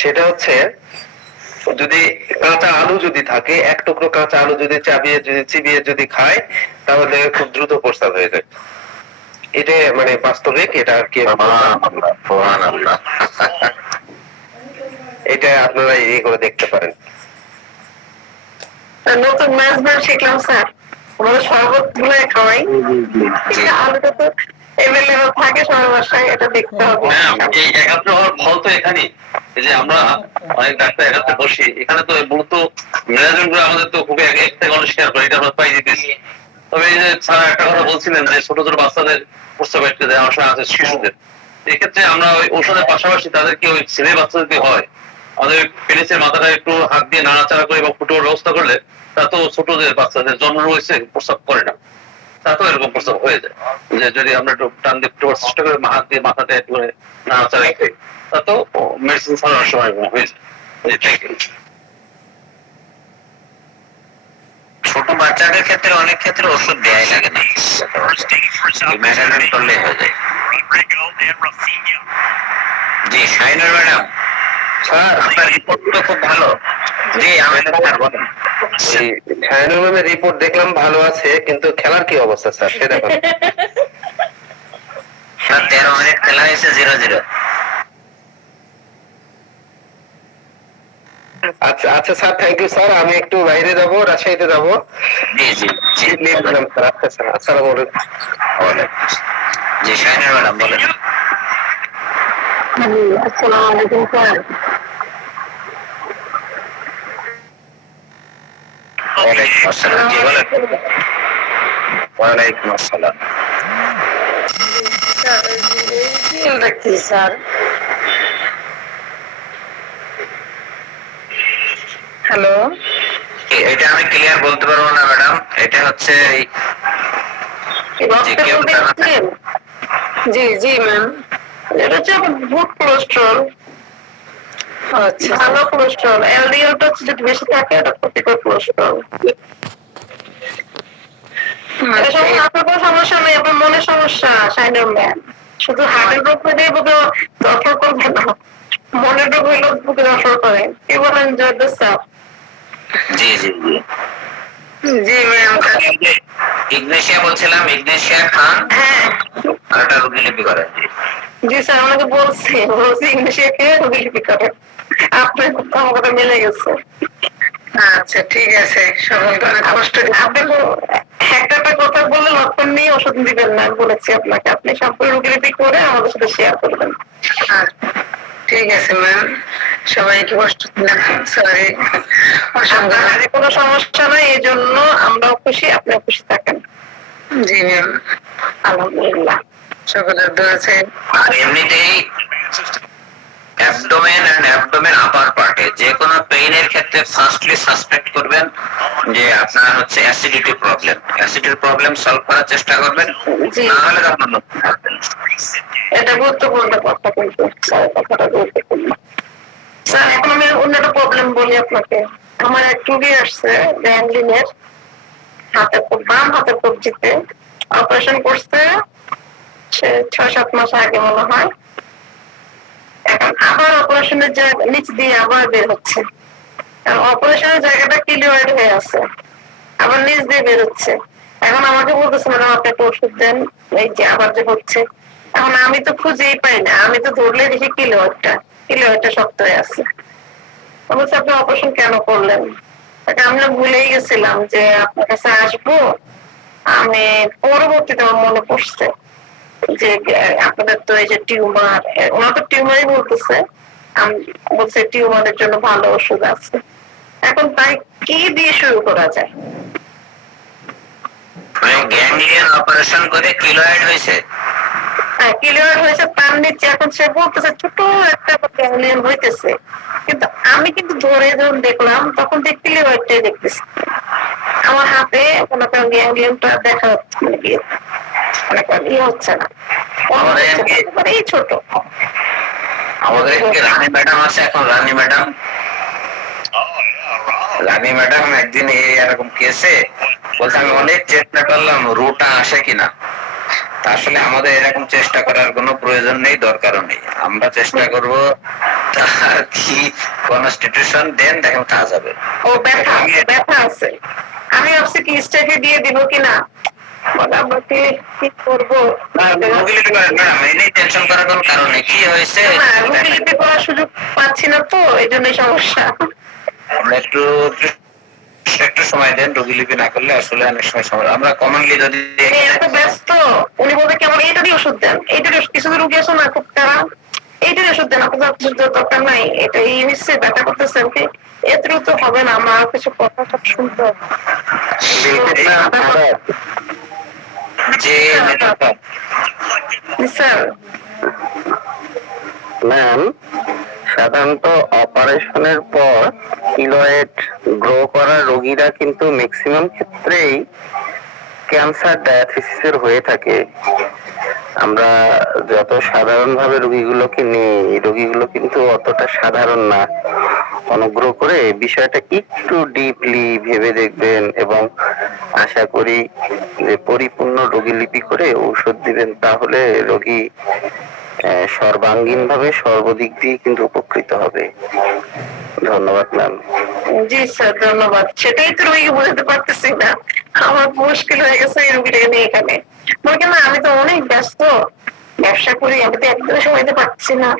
সেটা হচ্ছে, যদি কাঁচা আলু যদি থাকে, এক টুকরো কাঁচা আলু যদি চিবিয়ে যদি খায়, তাহলে খুব দ্রুত প্রস্রাব হয়ে যায়। এটা মানে বাস্তবিক, এটা আর কি, এটা আপনারা ইয়ে করে দেখতে পারেন। নতুন ম্যানেজমেন্ট শিখলাম স্যার, আমরা শরবত গুলো খাওয়াই, আলুটা তো এভেলেবল থাকে সবার বাসায়, এটা দেখতে হবে। এই একাত্র হওয়ার ফল তো এখানে, এই যে আমরা অনেক ডাক্তার একাত্রে বসি, এখানে তো মূলত ম্যানেজমেন্ট গুলো আমাদের তো খুবই এক থেকে অনেক শেয়ার করে, এটা আমরা পাই দিতেছি। তবে এই যে স্যার একটা কথা বলছিলেন যে ছোট ছোট বাচ্চাদের প্রস্তাব আটকে দেয়, আমার সঙ্গে আছে শিশুদের, এক্ষেত্রে আমরা ওই ঔষধের পাশাপাশি তাদেরকে ওই ছেলে বাচ্চা যদি হয়, আমাদের পেনিসের মাথাটা একটু হাত দিয়ে নাড়াচাড়া করে এবং ফুটোর ব্যবস্থা করলে, তা তো ছোটদের বাচ্চাদের জন্ম রয়েছে প্রস্তাব করে না, তা তো এরকম প্রস্তাব হয়ে যায়। যে যদি আমরা একটু টান দিয়ে ফুটোর চেষ্টা করে হাত দিয়ে মাথাটা একটু নাড়াচাড়া করি, তা তো মেডিসিন ছাড়ার সময় হয়ে যায়। ছোট বাচ্চাদের ক্ষেত্রে অনেক ক্ষেত্রে ওষুধ দেয়াই লাগে না, ম্যানেজমেন্ট করলে হয়ে যায়। জি শাহিনুর ম্যাডাম, স্যার, আপনার রিপোর্ট তো খুব ভালো। জি আমিনুল স্যার, বলেন। এই শাহিনুর ম্যামের রিপোর্ট দেখলাম ভালো আছে, কিন্তু খেলার কি অবস্থা স্যার সেটা দেখুন। স্যার 13 মিনিট খেলা হয়েছে 0-0। আচ্ছা আচ্ছা স্যার, থ্যাংক ইউ স্যার, আমি একটু বাইরে যাব, রাজশাহীতে যাব। জি জি জি, লিভ দিলাম স্যার। আচ্ছা স্যার, আসসালামু আলাইকুম। জি শাহিনুর ম্যাডাম বলেন। আসসালামু আলাইকুম স্যার। ওয়ালাইকুম আসসালাম, জি বলেন। ওয়ালাইকুম আসসালাম। স্যার হ্যালো, এটা আমি ক্লিয়ার বলতে পারবো না ম্যাডাম, এটা হচ্ছে জি জি ম্যাম, এটা হচ্ছে গুড কোলেস্ট্রল, আচ্ছা ভালো কোলেস্ট্রল। এলডিএলটা হচ্ছে যদি বেশি থাকে, এটা ক্ষতিকর কোলেস্ট্রল। আপনার কোনো সমস্যা নেই, আপনার মনের সমস্যা শাইনুর ম্যাম, শুধু হার্টের রোগ হলেই বুকে দরকার করবে না, মনের রোগ হইলেও বুকে দরকার করে। কি বলেন জয়দেব স্যার? জি জি জি জি ম্যাম। ইগনেশিয়া বলছিলাম, ইগনেশিয়া খান। হ্যাঁ আর এটা রুগীলিপি করেন। জি জি স্যার, আমাকে বলছি ইংলিশে খেয়ে রোগীলিপি করে, আপনার কথা আমার কথা মিলে গেছে। আচ্ছা ঠিক আছে, সকল কষ্ট। আপনি একটা কথা বললে লক্ষণ নিয়ে ওষুধ দিবেন না, বলেছি আপনাকে, আপনি সম্পূর্ণ রোগীলিপি করে আমাদের সাথে শেয়ার করবেন। ঠিক আছে ম্যাম, সবাইকে কষ্ট দিলাম, সরি। আপনার কোনো সমস্যা নাই, এই জন্য আমরাও খুশি, আপনিও খুশি থাকেন। জি ম্যাম, আলহামদুলিল্লাহ, সকলের দোয়া আছে। আর এমনিতেই অ্যাবডোমেন এন্ড অ্যাবডোমেন আপার পার্টে যে কোনো পেইনের ক্ষেত্রে ফার্স্টলি সাসপেক্ট করবেন যে আপনার হচ্ছে acidity problem, acidity problem solve করার চেষ্টা করবেন, না হলে তখন এটা গুরুত্বপূর্ণ কথা, কিন্তু স্যার কথাটা গুরুত্বপূর্ণ। স্যার এখন আমি অন্য একটা প্রবলেম বলি আপনাকে। আমার এক রোগী আসছে গ্যাংলিনের, বাম হাতের কবজিতে অপারেশন করছে, সে 6-7 মাস আগে মনে হয়। এখন আবার অপারেশনের নিচ দিয়ে আবার বের হচ্ছে, কারণ অপারেশনের জায়গাটা ক্লিয়ার হয়ে আছে, আবার নিচ দিয়ে বের হচ্ছে। এখন আমাকে বলতেছে ম্যাডাম আপনি একটা ওষুধ দেন, এই যে আবার যে হচ্ছে। এখন আমি তো খুঁজেই পাই না, আমি তো ধরলে দেখি কিলোয়ারটা শক্ত হয়ে আছে। বলছে আপনি অপারেশন কেন করলেন? আমি ভুলেই গেছিলাম যে আপনার কাছে আসবো, আমি পরবর্তীতে আমার মনে পড়ছে যে আপনাদের তো এই যে টিউমার, ওরা তো টিউমারই বলতেছে, আমি বলছে টিউমারের জন্য ভালো ওষুধ আছে। এখন তাই কি দিয়ে শুরু করা যায়? গ্যাংলিয়ন অপারেশন করে কিলোয়েড হয়েছে। হ্যাঁ ক্লিয়ার হয়েছে, তার নিচে এখন সে বলতেছে ছোট একটা গ্যাংলিয়ন হইতেছে, কিন্তু আমি কিন্তু ধরে যখন দেখলাম তখন দেখতে ক্লিয়ারটাই দেখতেছি আমার হাতে, মনে করেন গ্যাংলিয়নটা দেখা হচ্ছে, মানে ইয়ে হচ্ছে না, এই ছোট। আমাদের একটি রানী ম্যাডাম আছে এখন, রানী ম্যাডাম একদিন এরকম কেসে বলছে আমি অনেক চেষ্টা করলাম রুটা আসে কিনা। তা আসলে আমাদের এরকম চেষ্টা করার কোনো প্রয়োজন নেই, দরকারও নেই। আমরা চেষ্টা করব তার কি কনস্টিটিউশন দেন, দেখেন তা যাবে। ও ব্যথা আছে, আমি ভাবছি কি স্টেকে দিয়ে দিব কিনা, আমরা কি করবো, টেনশন করার কোনো কারণ নেই। কি হয়েছে রুগীলিপি করার সুযোগ পাচ্ছি না তো, এই জন্যই সমস্যা। আমরা একটু সময় দেন, রোগীলিপি না করলে আসলে অনেক সময় সমস্যা। আমরা কমনলি যদি এত ব্যস্ত, উনি বলতে কেমন এইটারই ওষুধ দেন, এইটারই কিছু রুগী আছে না খুব খারাপ, এইটারই ওষুধ দেন, আপনার কিছু দরকার নাই, এটা এই হচ্ছে ব্যথা করতেছেন কি, এতেও তো হবে না, আমার কিছু কথা সব শুনতে হবে। যে স্যার ম্যাম, সাধারণত অপারেশনের পর কিলোয়েড গ্রো করা রোগীরা কিন্তু ম্যাক্সিমাম ক্ষেত্রেই ক্যান্সার ডায়াথিসিসের হয়ে থাকে। আমরা যত সাধারণভাবে রোগীগুলোকে নিই, রোগীগুলো কিন্তু অতটা সাধারণ না। অনুগ্রহ করে বিষয়টা একটু ডিপলি ভেবে দেখবেন এবং আশা করি যে পরিপূর্ণ রোগীলিপি করে ঔষধ দিবেন, তাহলে রোগী সর্বাঙ্গীন ভাবে সর্বদিক দিয়ে কিন্তু উপকৃত হবে। ধন্যবাদ ম্যাম। জি স্যার ধন্যবাদ, সেটাই তো রোগীকে বোঝাতে পারতেছি না, আমার মুশকিল হয়ে গেছে এই রোগীটাকে নিয়ে এখানে। বলকে না আমি তো অনেক ব্যস্ত, ব্যবসা করি, আমি তো একদম সময় দিতে পারছি না,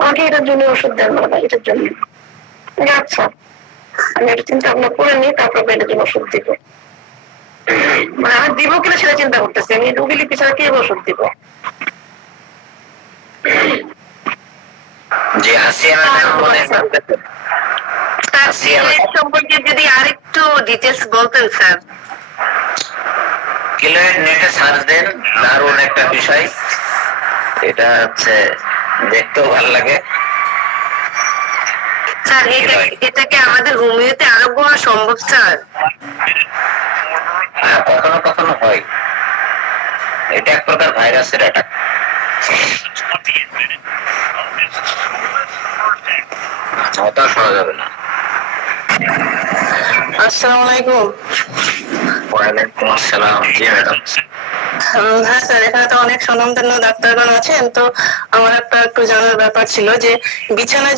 আমাকে এটার জন্য ওষুধ দেন না, এটার জন্য। আচ্ছা আমি এটা চিন্তা ভাবনা করে নিই, তারপর এটার জন্য ওষুধ দিব। মানে আমি দিব কিনা সেটা চিন্তা করতেছি, আমি রোগীলিপি ছাড়া কি ওষুধ দিব। যে হাসিয়া সম্পর্কে যদি আরেকটু ডিটেলস বলতেন স্যার। কিলোয়েড নেটে সার্চ দেন, দারুণ একটা বিষয়, এটা হচ্ছে দেখতেও ভালো লাগে। স্যার এটাকে আমাদের হোমিওতে আরোগ্য হওয়া সম্ভব স্যার? হ্যাঁ, কখনো কখনো হয়, এটা এক প্রকার ভাইরাসের অ্যাটাক। হতাশ হওয়া যাবে না। আসসালামু আলাইকুম। ওয়ালাইকুম আসসালাম। জি ম্যাডাম। হ্যাঁ স্যার, এখানে তো অনেক স্বনামধন্য ডাক্তারগণ আছেন, তো আমার একটু জানার ব্যাপার ছিল যে বিছানায়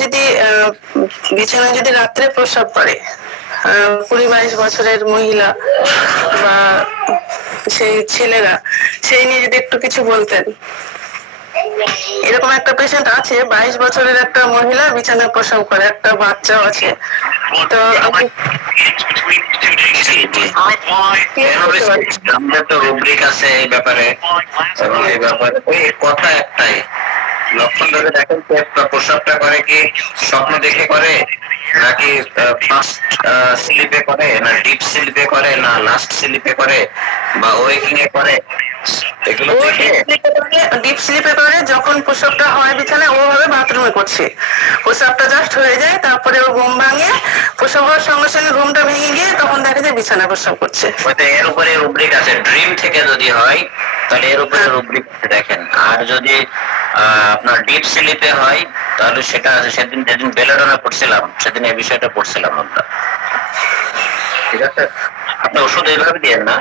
যদি রাত্রে প্রস্রাব করে 20-22 বছরের মহিলা বা সেই ছেলেরা, সেই নিয়ে যদি একটু কিছু বলতেন। এরকম একটা পেশেন্ট আছে, 22 বছরের একটা মহিলা বিছানায় প্রসব করে, একটা বাচ্চাও আছে, তো আপনি আমাদের তো রুব্রিক আছে এই ব্যাপারে, এবং এই ব্যাপারে ওই কথা একটাই, লক্ষণ ধরে দেখেন প্রস্রাবটা করে কি স্বপ্ন দেখে করে, নাকি ফার্স্ট স্লিপে করে, না ডিপ স্লিপে করে, না লাস্ট স্লিপে করে, বা ওয়েকিং এ করে, এগুলো দেখে ডিপ স্লিপে করে। যখন প্রসবটা হয় বিছানায়, ওভাবে বাথরুমে করছে, প্রসবটা জাস্ট হয়ে যায়, তারপরে ও ঘুম ভাঙে, প্রসব হওয়ার সঙ্গে সঙ্গে ঘুমটা ভেঙে গিয়ে তখন দেখা যায় বিছানায় প্রসব করছে। এর উপরে রুব্রিক আছে। ড্রিম থেকে যদি হয় তাহলে এর উপরে রুব্রিক দেখেন, আর যদি আপনার ডিপ স্লিপে হয় তাহলে সেটা আছে। সেদিন যেদিন বেলাডোনা পড়ছিলাম সেদিন এই বিষয়টা পড়ছিলাম আমরা। ঠিক আছে, আপনি ওষুধ এইভাবে দিয়েন না,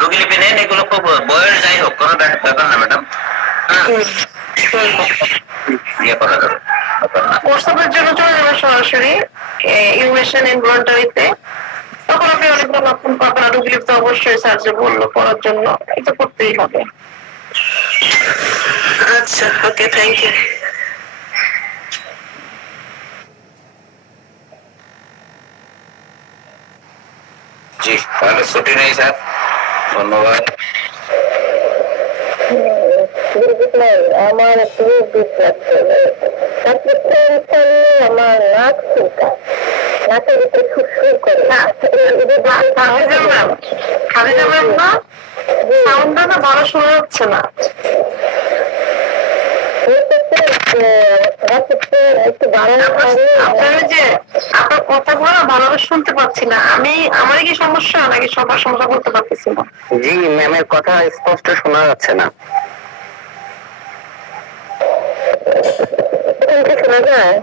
রোগীলিপি নেন, এগুলো খুব বয়স যাই হোক কোনো ব্যাপার না ম্যাডাম, ইয়ে করা যাবে। প্রস্তাবের জন্য চলে যাবে সরাসরি ইউমেশন ইনভলন্টারিতে, তখন আপনি অনেকগুলো লক্ষণ পাবেন। আর রোগীলিপি তো অবশ্যই সার্জে বললো করার জন্য, এটা করতেই হবে। আচ্ছা, ওকে, থ্যাংক ইউ। জি, তাহলে ছুটি নেই স্যার, ধন্যবাদ। আমার খুব দুঃখ লাগছে, আমার নাক চুলকায়, নাকের ভিতরে সুর করে। খালি যাবেন না, ভালো শোনা যাচ্ছে না। আপনার যে আপনার কথাগুলো ভালোভাবে শুনতে পাচ্ছি না আমি। আমারই কি সমস্যা নাকি সবার সমস্যা বলতে পারতেছি না? জি, ম্যামের কথা স্পষ্ট শোনা যাচ্ছে না। শোনা যায়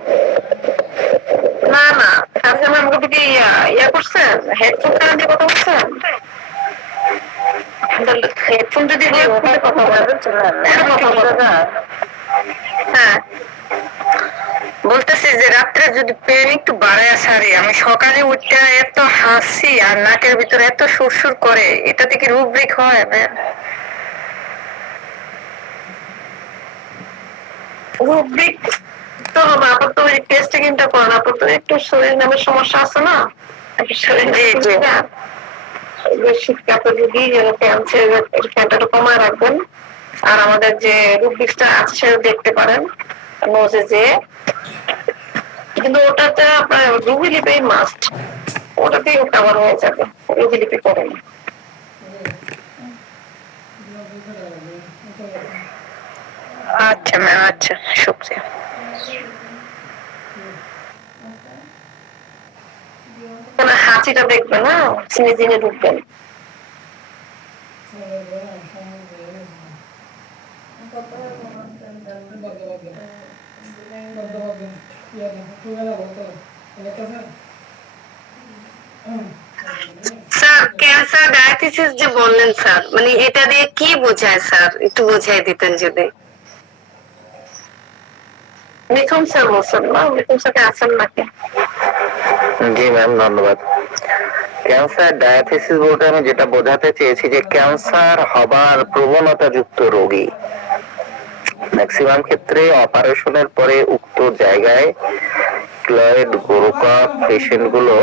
না না, তাহলে আমার আমাকে কি ইয়া করছেন, হেডফোন কানে দিয়ে কথা বলছেন? হেডফোন যদি দিয়ে কথা বলেন কথা বলেন। হ্যাঁ বলতেছি যে রাত্রে যদি পেন একটু বাড়ায় সারি, আমি সকালে উঠতে এত হাসি আর নাকের ভিতরে এত সুরসুর করে, এটাতে কি রুব্রিক হয়? রুব্রিক তো হবে। আপনার তো ওই টেস্টে কিন্তু করেন, আপনার তো একটু শরীর নামের সমস্যা আছে না, একটু শরীর শীতকে আপনার যদি ক্যান্সারটা কমায় রাখবেন। আর আমাদের যে রুব্রিক্সটা আছে সেটা দেখতে পারেন নোজে যে, কিন্তু ওটাতে আপনার রুবি লিপি মাস্ট, ওটাতেই কভার হয়ে যাবে, রুবি লিপি করেন। আচ্ছা ম্যাম, আচ্ছা শুক্রিয়া। হাঁচিটা দেখবেন, হ্যাঁ চিনে চিনে ঢুকবেন। স্যার ক্যান্সার ডায়াবেটিস যে বললেন স্যার, মানে এটা দিয়ে কি বোঝায় স্যার, একটু বুঝাই দিতেন যদি। মিথুন স্যার বলছেন না? মিথুন স্যারকে আছেন নাকি? জি ম্যাম, ধন্যবাদ। ক্যান্সার ডায়াথিসিস বলতে আমি যেটা বোঝাতে চেয়েছি যে ক্যান্সার হবার প্রবণতা যুক্ত রোগী। ম্যাক্সিমাম ক্ষেত্রে অপারেশনের পরে উক্ত জায়গায় ক্লয়েড গোরকা পেশেন্ট গুলো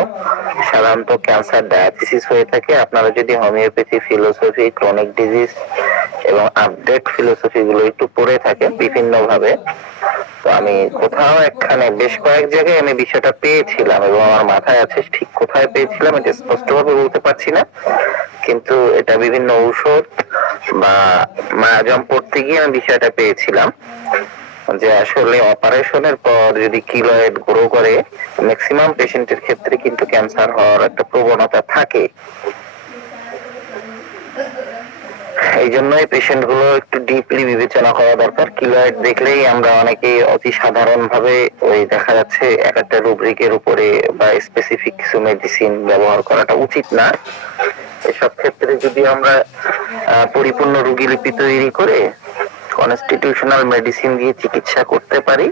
সাধারণত ক্যান্সার ডায়াথিসিস হয়ে থাকে। আপনারা যদি হোমিওপ্যাথি ফিলোসফি, ক্রনিক ডিজিজ এবং আপডেট ফিলোসফি গুলো একটু পড়ে থাকেন বিভিন্ন ভাবে, তো আমি কোথাও একখানে বেশ কয়েক জায়গায় আমি বিষয়টা পেয়েছিলাম এবং আমার মাথায় আছে ঠিক কোথায় পেয়েছিলাম এটা স্পষ্টভাবে বলতে পারছি না, কিন্তু এটা বিভিন্ন ঔষধ বা মায়াজম পড়তে গিয়ে আমি বিষয়টা পেয়েছিলাম যে আসলে অপারেশনের পর যদি কিলয়েড গ্রো করে ম্যাক্সিমাম পেশেন্টের ক্ষেত্রে কিন্তু ক্যান্সার হওয়ার একটা প্রবণতা থাকে। এই জন্যই পেশেন্ট গুলো একটু ডিপলি বিবেচনা করা দরকার। কিলয়েড দেখলেই আমরা অনেকেই অতি সাধারণ ভাবে ওই দেখা যাচ্ছে এক একটা রুব্রিকের উপরে বা স্পেসিফিক কিছু মেডিসিন ব্যবহার করাটা উচিত না। এসব ক্ষেত্রে যদি আমরা পরিপূর্ণ রোগী লিপি তৈরি করে কনস্টিটিউশনাল মেডিসিন দিয়ে চিকিৎসা করতে পারি,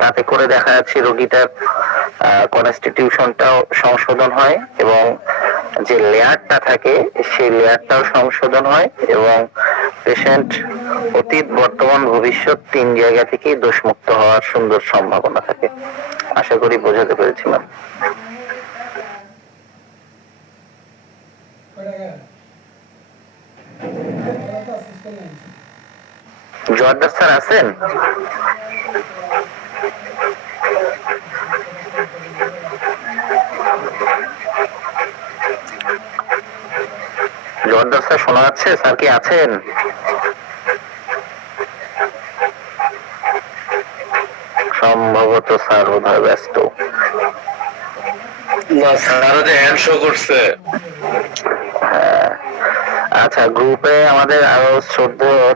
তাতে করে দেখা যাচ্ছে রোগীটার কনস্টিটিউশনটাও সংশোধন হয় এবং যে লেয়ারটা থাকে সেই লেয়ারটাও সংশোধন হয় এবং পেশেন্ট অতীত, বর্তমান, ভবিষ্যৎ 3 জায়গা থেকেই দোষমুক্ত হওয়ার সুন্দর সম্ভাবনা থাকে। আশা করি বোঝাতে পেরেছিলাম। জোয়ারদার স্যার আছেন? জোয়ারদার স্যার শোনা যাচ্ছে? স্যার কি আছেন? সম্ভবত স্যার বোধহয় ব্যস্ত। না স্যার যে হ্যান্ড শো করছে। আচ্ছা, গ্রুপে আমাদের আরো শ্রদ্ধেয়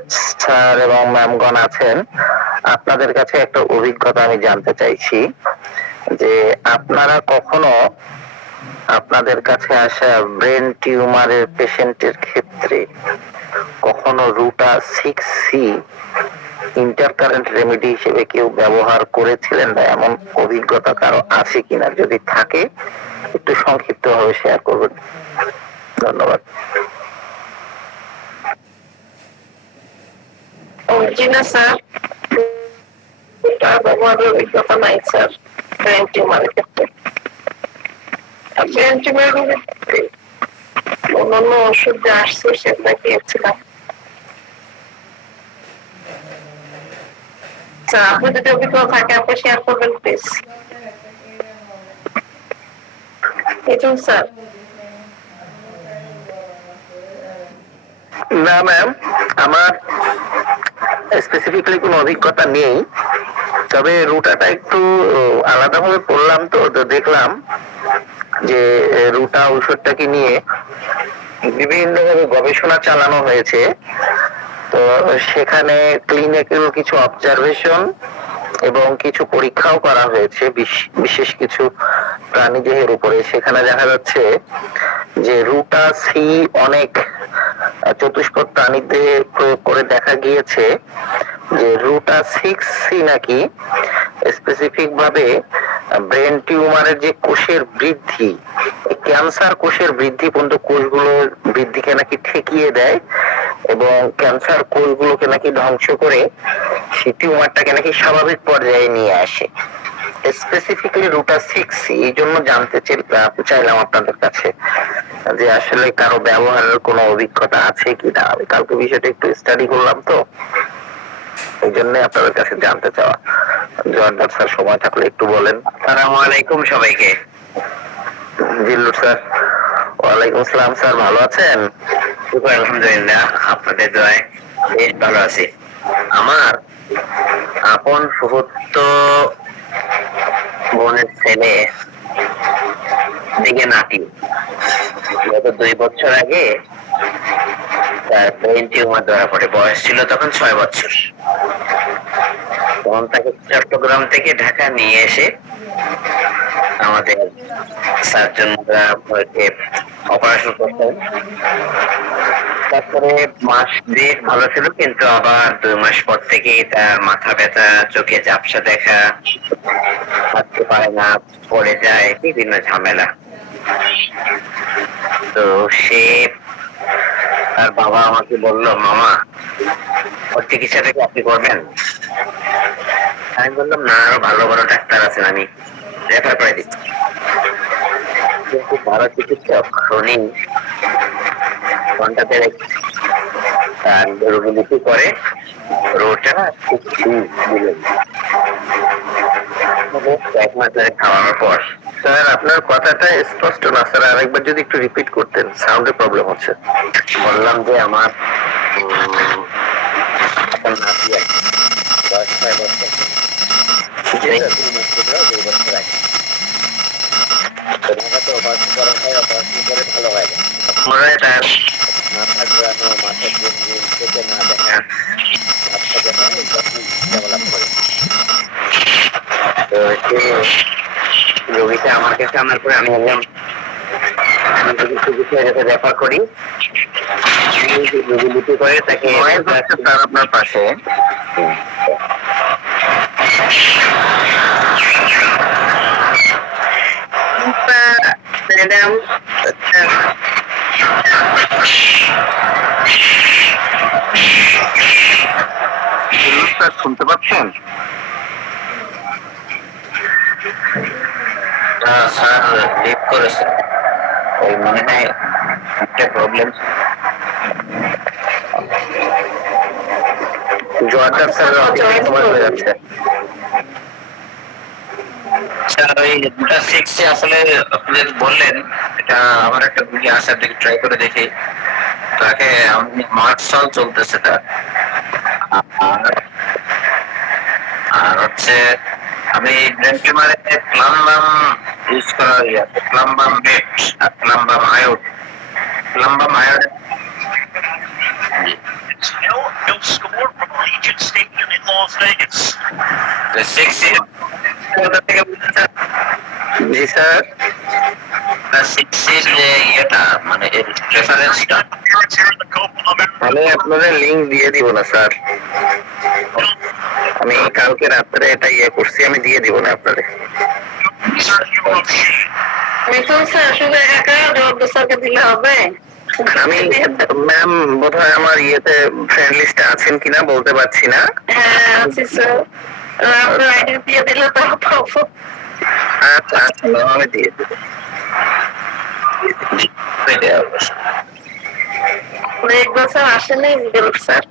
স্যার এবং ম্যামগণ আছেন। আপনাদের কাছে একটা অভিজ্ঞতা আমি জানতে চাইছি যে আপনারা কখনো আপনাদের কাছে আসা ব্রেন টিউমারের পেশেন্টের ক্ষেত্রে কখনো রুটা 6C ইন্টারকারেন্ট রেমেডি হিসেবে কেউ ব্যবহার করেছিলেন বা এমন অভিজ্ঞতা কারো আছে কিনা? যদি থাকে একটু সংক্ষিপ্ত ভাবে শেয়ার করবেন। ধন্যবাদ। জি না স্যার, ব্যবহারের অভিজ্ঞতা নাই স্যার ব্রেন টিউমারের ক্ষেত্রে। ব্রেন টিউমারের অন্যান্য ওষুধ যে আসছে সেগুলো খেয়েছিলাম। আপনি যদি অভিজ্ঞতা থাকে আপনি শেয়ার করবেন প্লিজ। স্যার না ম্যাম, আমার স্পেসিফিক্যালি কোনো অভিজ্ঞতা নেই, তবে রুটাটা একটু আলাদাভাবে পড়লাম, তো তো দেখলাম যে রুটা ঔষধটাকে নিয়ে বিভিন্নভাবে গবেষণা চালানো হয়েছে। তো সেখানে ক্লিনিক্যাল কিছু অবজারভেশন এবং কিছু পরীক্ষাও করা হয়েছে বিশেষ কিছু প্রাণীদেহের উপরে। সেখানে দেখা যাচ্ছে যে রুটা সি অনেক চতুষ্পদ প্রাণীদেহে প্রয়োগ করে দেখা গিয়েছে যে রুটা 6C নাকি স্পেসিফিক ভাবে ব্রেন টিউমারের যে কোষের বৃদ্ধি, ক্যান্সার কোষের বৃদ্ধি পর্যন্ত কোষগুলোর বৃদ্ধিকে নাকি ঠেকিয়ে দেয় এবং ক্যান্সার কোষগুলোকে নাকি ধ্বংস করে সেই টিউমারটাকে নাকি স্বাভাবিক পর্যায়ে নিয়ে আসে। স্পেসিফিক্যালি রুটা 6C, এই জন্য জানতে চাইলাম আপনাদের কাছে যে আসলে কারো ব্যবহারের কোনো অভিজ্ঞতা আছে কিনা। আমি কালকে বিষয়টা একটু স্টাডি করলাম, তো এই জন্য আপনাদের কাছে জানতে চাওয়া। জয়নাল স্যার সময় থাকলে একটু বলেন। আসসালামু আলাইকুম সবাইকে। জিল্লুর স্যার। ওয়ালাইকুম আসসালাম স্যার, ভালো আছেন? আলহামদুলিল্লাহ, আপনাদের দোয়ায় বেশ ভালো আছি। আমার আপন ফুফুতো বোনের ছেলে দিকে নাতি গত 2 বছর আগে তার ব্রেন টিউমার ধরা পড়ে। বয়স ছিল তখন 6 বছর। তখন তাকে চট্টগ্রাম থেকে ঢাকা নিয়ে এসে আমাদের সার্জনরা অপারেশন করতেন। তারপরে মাস বেশ ভালো ছিল, কিন্তু আবার 2 মাস পর থেকে তার মাথা ব্যথা, চোখে ঝাপসা দেখা, হাঁটতে পারে না, পড়ে যায়, বিভিন্ন ঝামেলা। তো সে তার বাবা আমাকে বললো, মামা ওর চিকিৎসাটা কি আপনি করবেন? আমি বললাম, না, আরো ভালো ভালো ডাক্তার আছেন, আমি রেফার করে দিচ্ছি। কিন্তু ভালো চিকিৎসক উনি ঘন্টা 1.5 তার রোগী করে রোটা খুব দিলেন। 1 মাস ধরে খাওয়ানোর পর। স্যার আপনার কথাটা স্পষ্ট না স্যার, আরেকবার যদি একটু রিপিট করতেন, সাউন্ডে প্রবলেম হচ্ছে। বললাম যে আমার এখন নাতি আছে, বয়স 6 বছর। ঢাকাতে অপারেশন করা হয়, অপারেশন করে ভালো হয় না। তার মাথা ঘোরানো, মাথা গুনগুন, চোখে না দেখা, মাথা দেখা ডেভেলপ করে। তো রোগীটা আমার কাছে আনার পরে আমি বললাম, আমি যদি চিকিৎসা রেফার করি, রোগী লিপি করে তাকে স্যার আপনার পাশে ম্যাডাম স্যার শুনতে পাচ্ছেন? স্যার লিভ করেছে, ওই মনে হয় একটা প্রবলেম। জয়নাল স্যার হয়ে যাচ্ছে। ওই দুটা 6 আসলে আপনি বললেন, এটা আমার একটা রুগী আছে, আপনি ট্রাই করে দেখি। তাকে মার্চ সাল চলতেছে তার। আর হচ্ছে আমি ব্রেন টিউমারে প্লাম্বাম ইউজ করা আছে, প্লাম্বাম বেট আর প্লাম্বাম আয়োড। প্লাম্বাম আয়োড No score from Allegiant Stadium in Las Vegas. 6 কোথা থেকে বলছেন? জি স্যার। 6 এর যে ইয়েটা, মানে এর রেফারেন্সটা Parents here in the Copa America. আমি আপনাদের লিঙ্ক দিয়ে দিব না স্যার, আমি কালকে রাত্রে এটা করছি, আমি দিয়ে দিব না আপনাদের। মিঠুন স্যার শুধু একা জবাব স্যারকে দিলে হবে? আমি ম্যাম বোধহয় আমার ফ্রেন্ড লিস্টে আছেন কিনা বলতে পারছি না। হ্যাঁ আছি স্যার, আপনার আইডি দিয়ে দিলে তো পাবো। আচ্ছা আচ্ছা, আমি দিয়ে দেবো। ইকবাল স্যার আসেনি, ইকবাল স্যার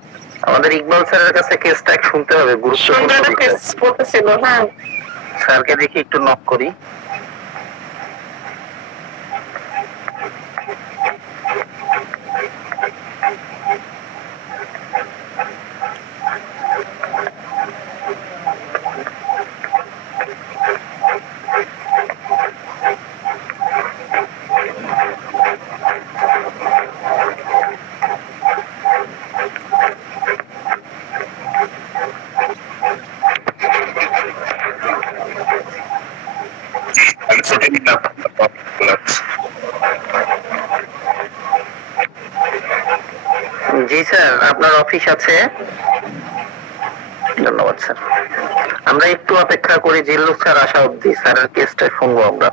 আমাদের ইকবাল স্যারের কাছে কেসটা শুনতে হবে, গুরুত্বপূর্ণ সন্ধ্যাটা বিষয়। কেস পড়তেছিল। হ্যাঁ স্যারকে দেখি একটু নক করি। জি স্যার, আপনার অফিস আছে? ধন্যবাদ স্যার। আমরা একটু অপেক্ষা করি জিল্লুক স্যার আসা অব্দি, স্যারের কেসটা শুনবো আমরা।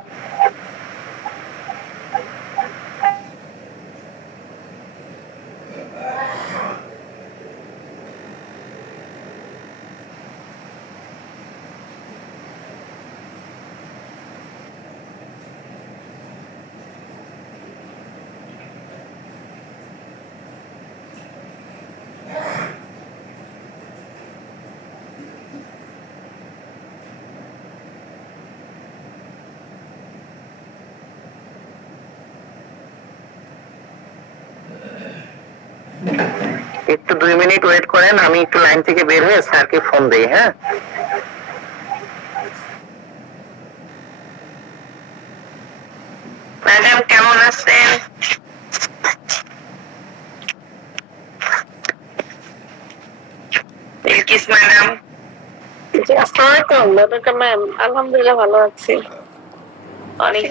একটু 2 মিনিট ওয়েট করেন, আমি একটু লাইন থেকে বের হয়ে স্যারকে ফোন দেই। হ্যাঁ, ম্যাডাম কেমন আছেন? বিলকিস ম্যাডাম, জি আসসালামু আলাইকুম রেবেকা ম্যাম, আলহামদুলিল্লাহ ভালো আছি। অনেক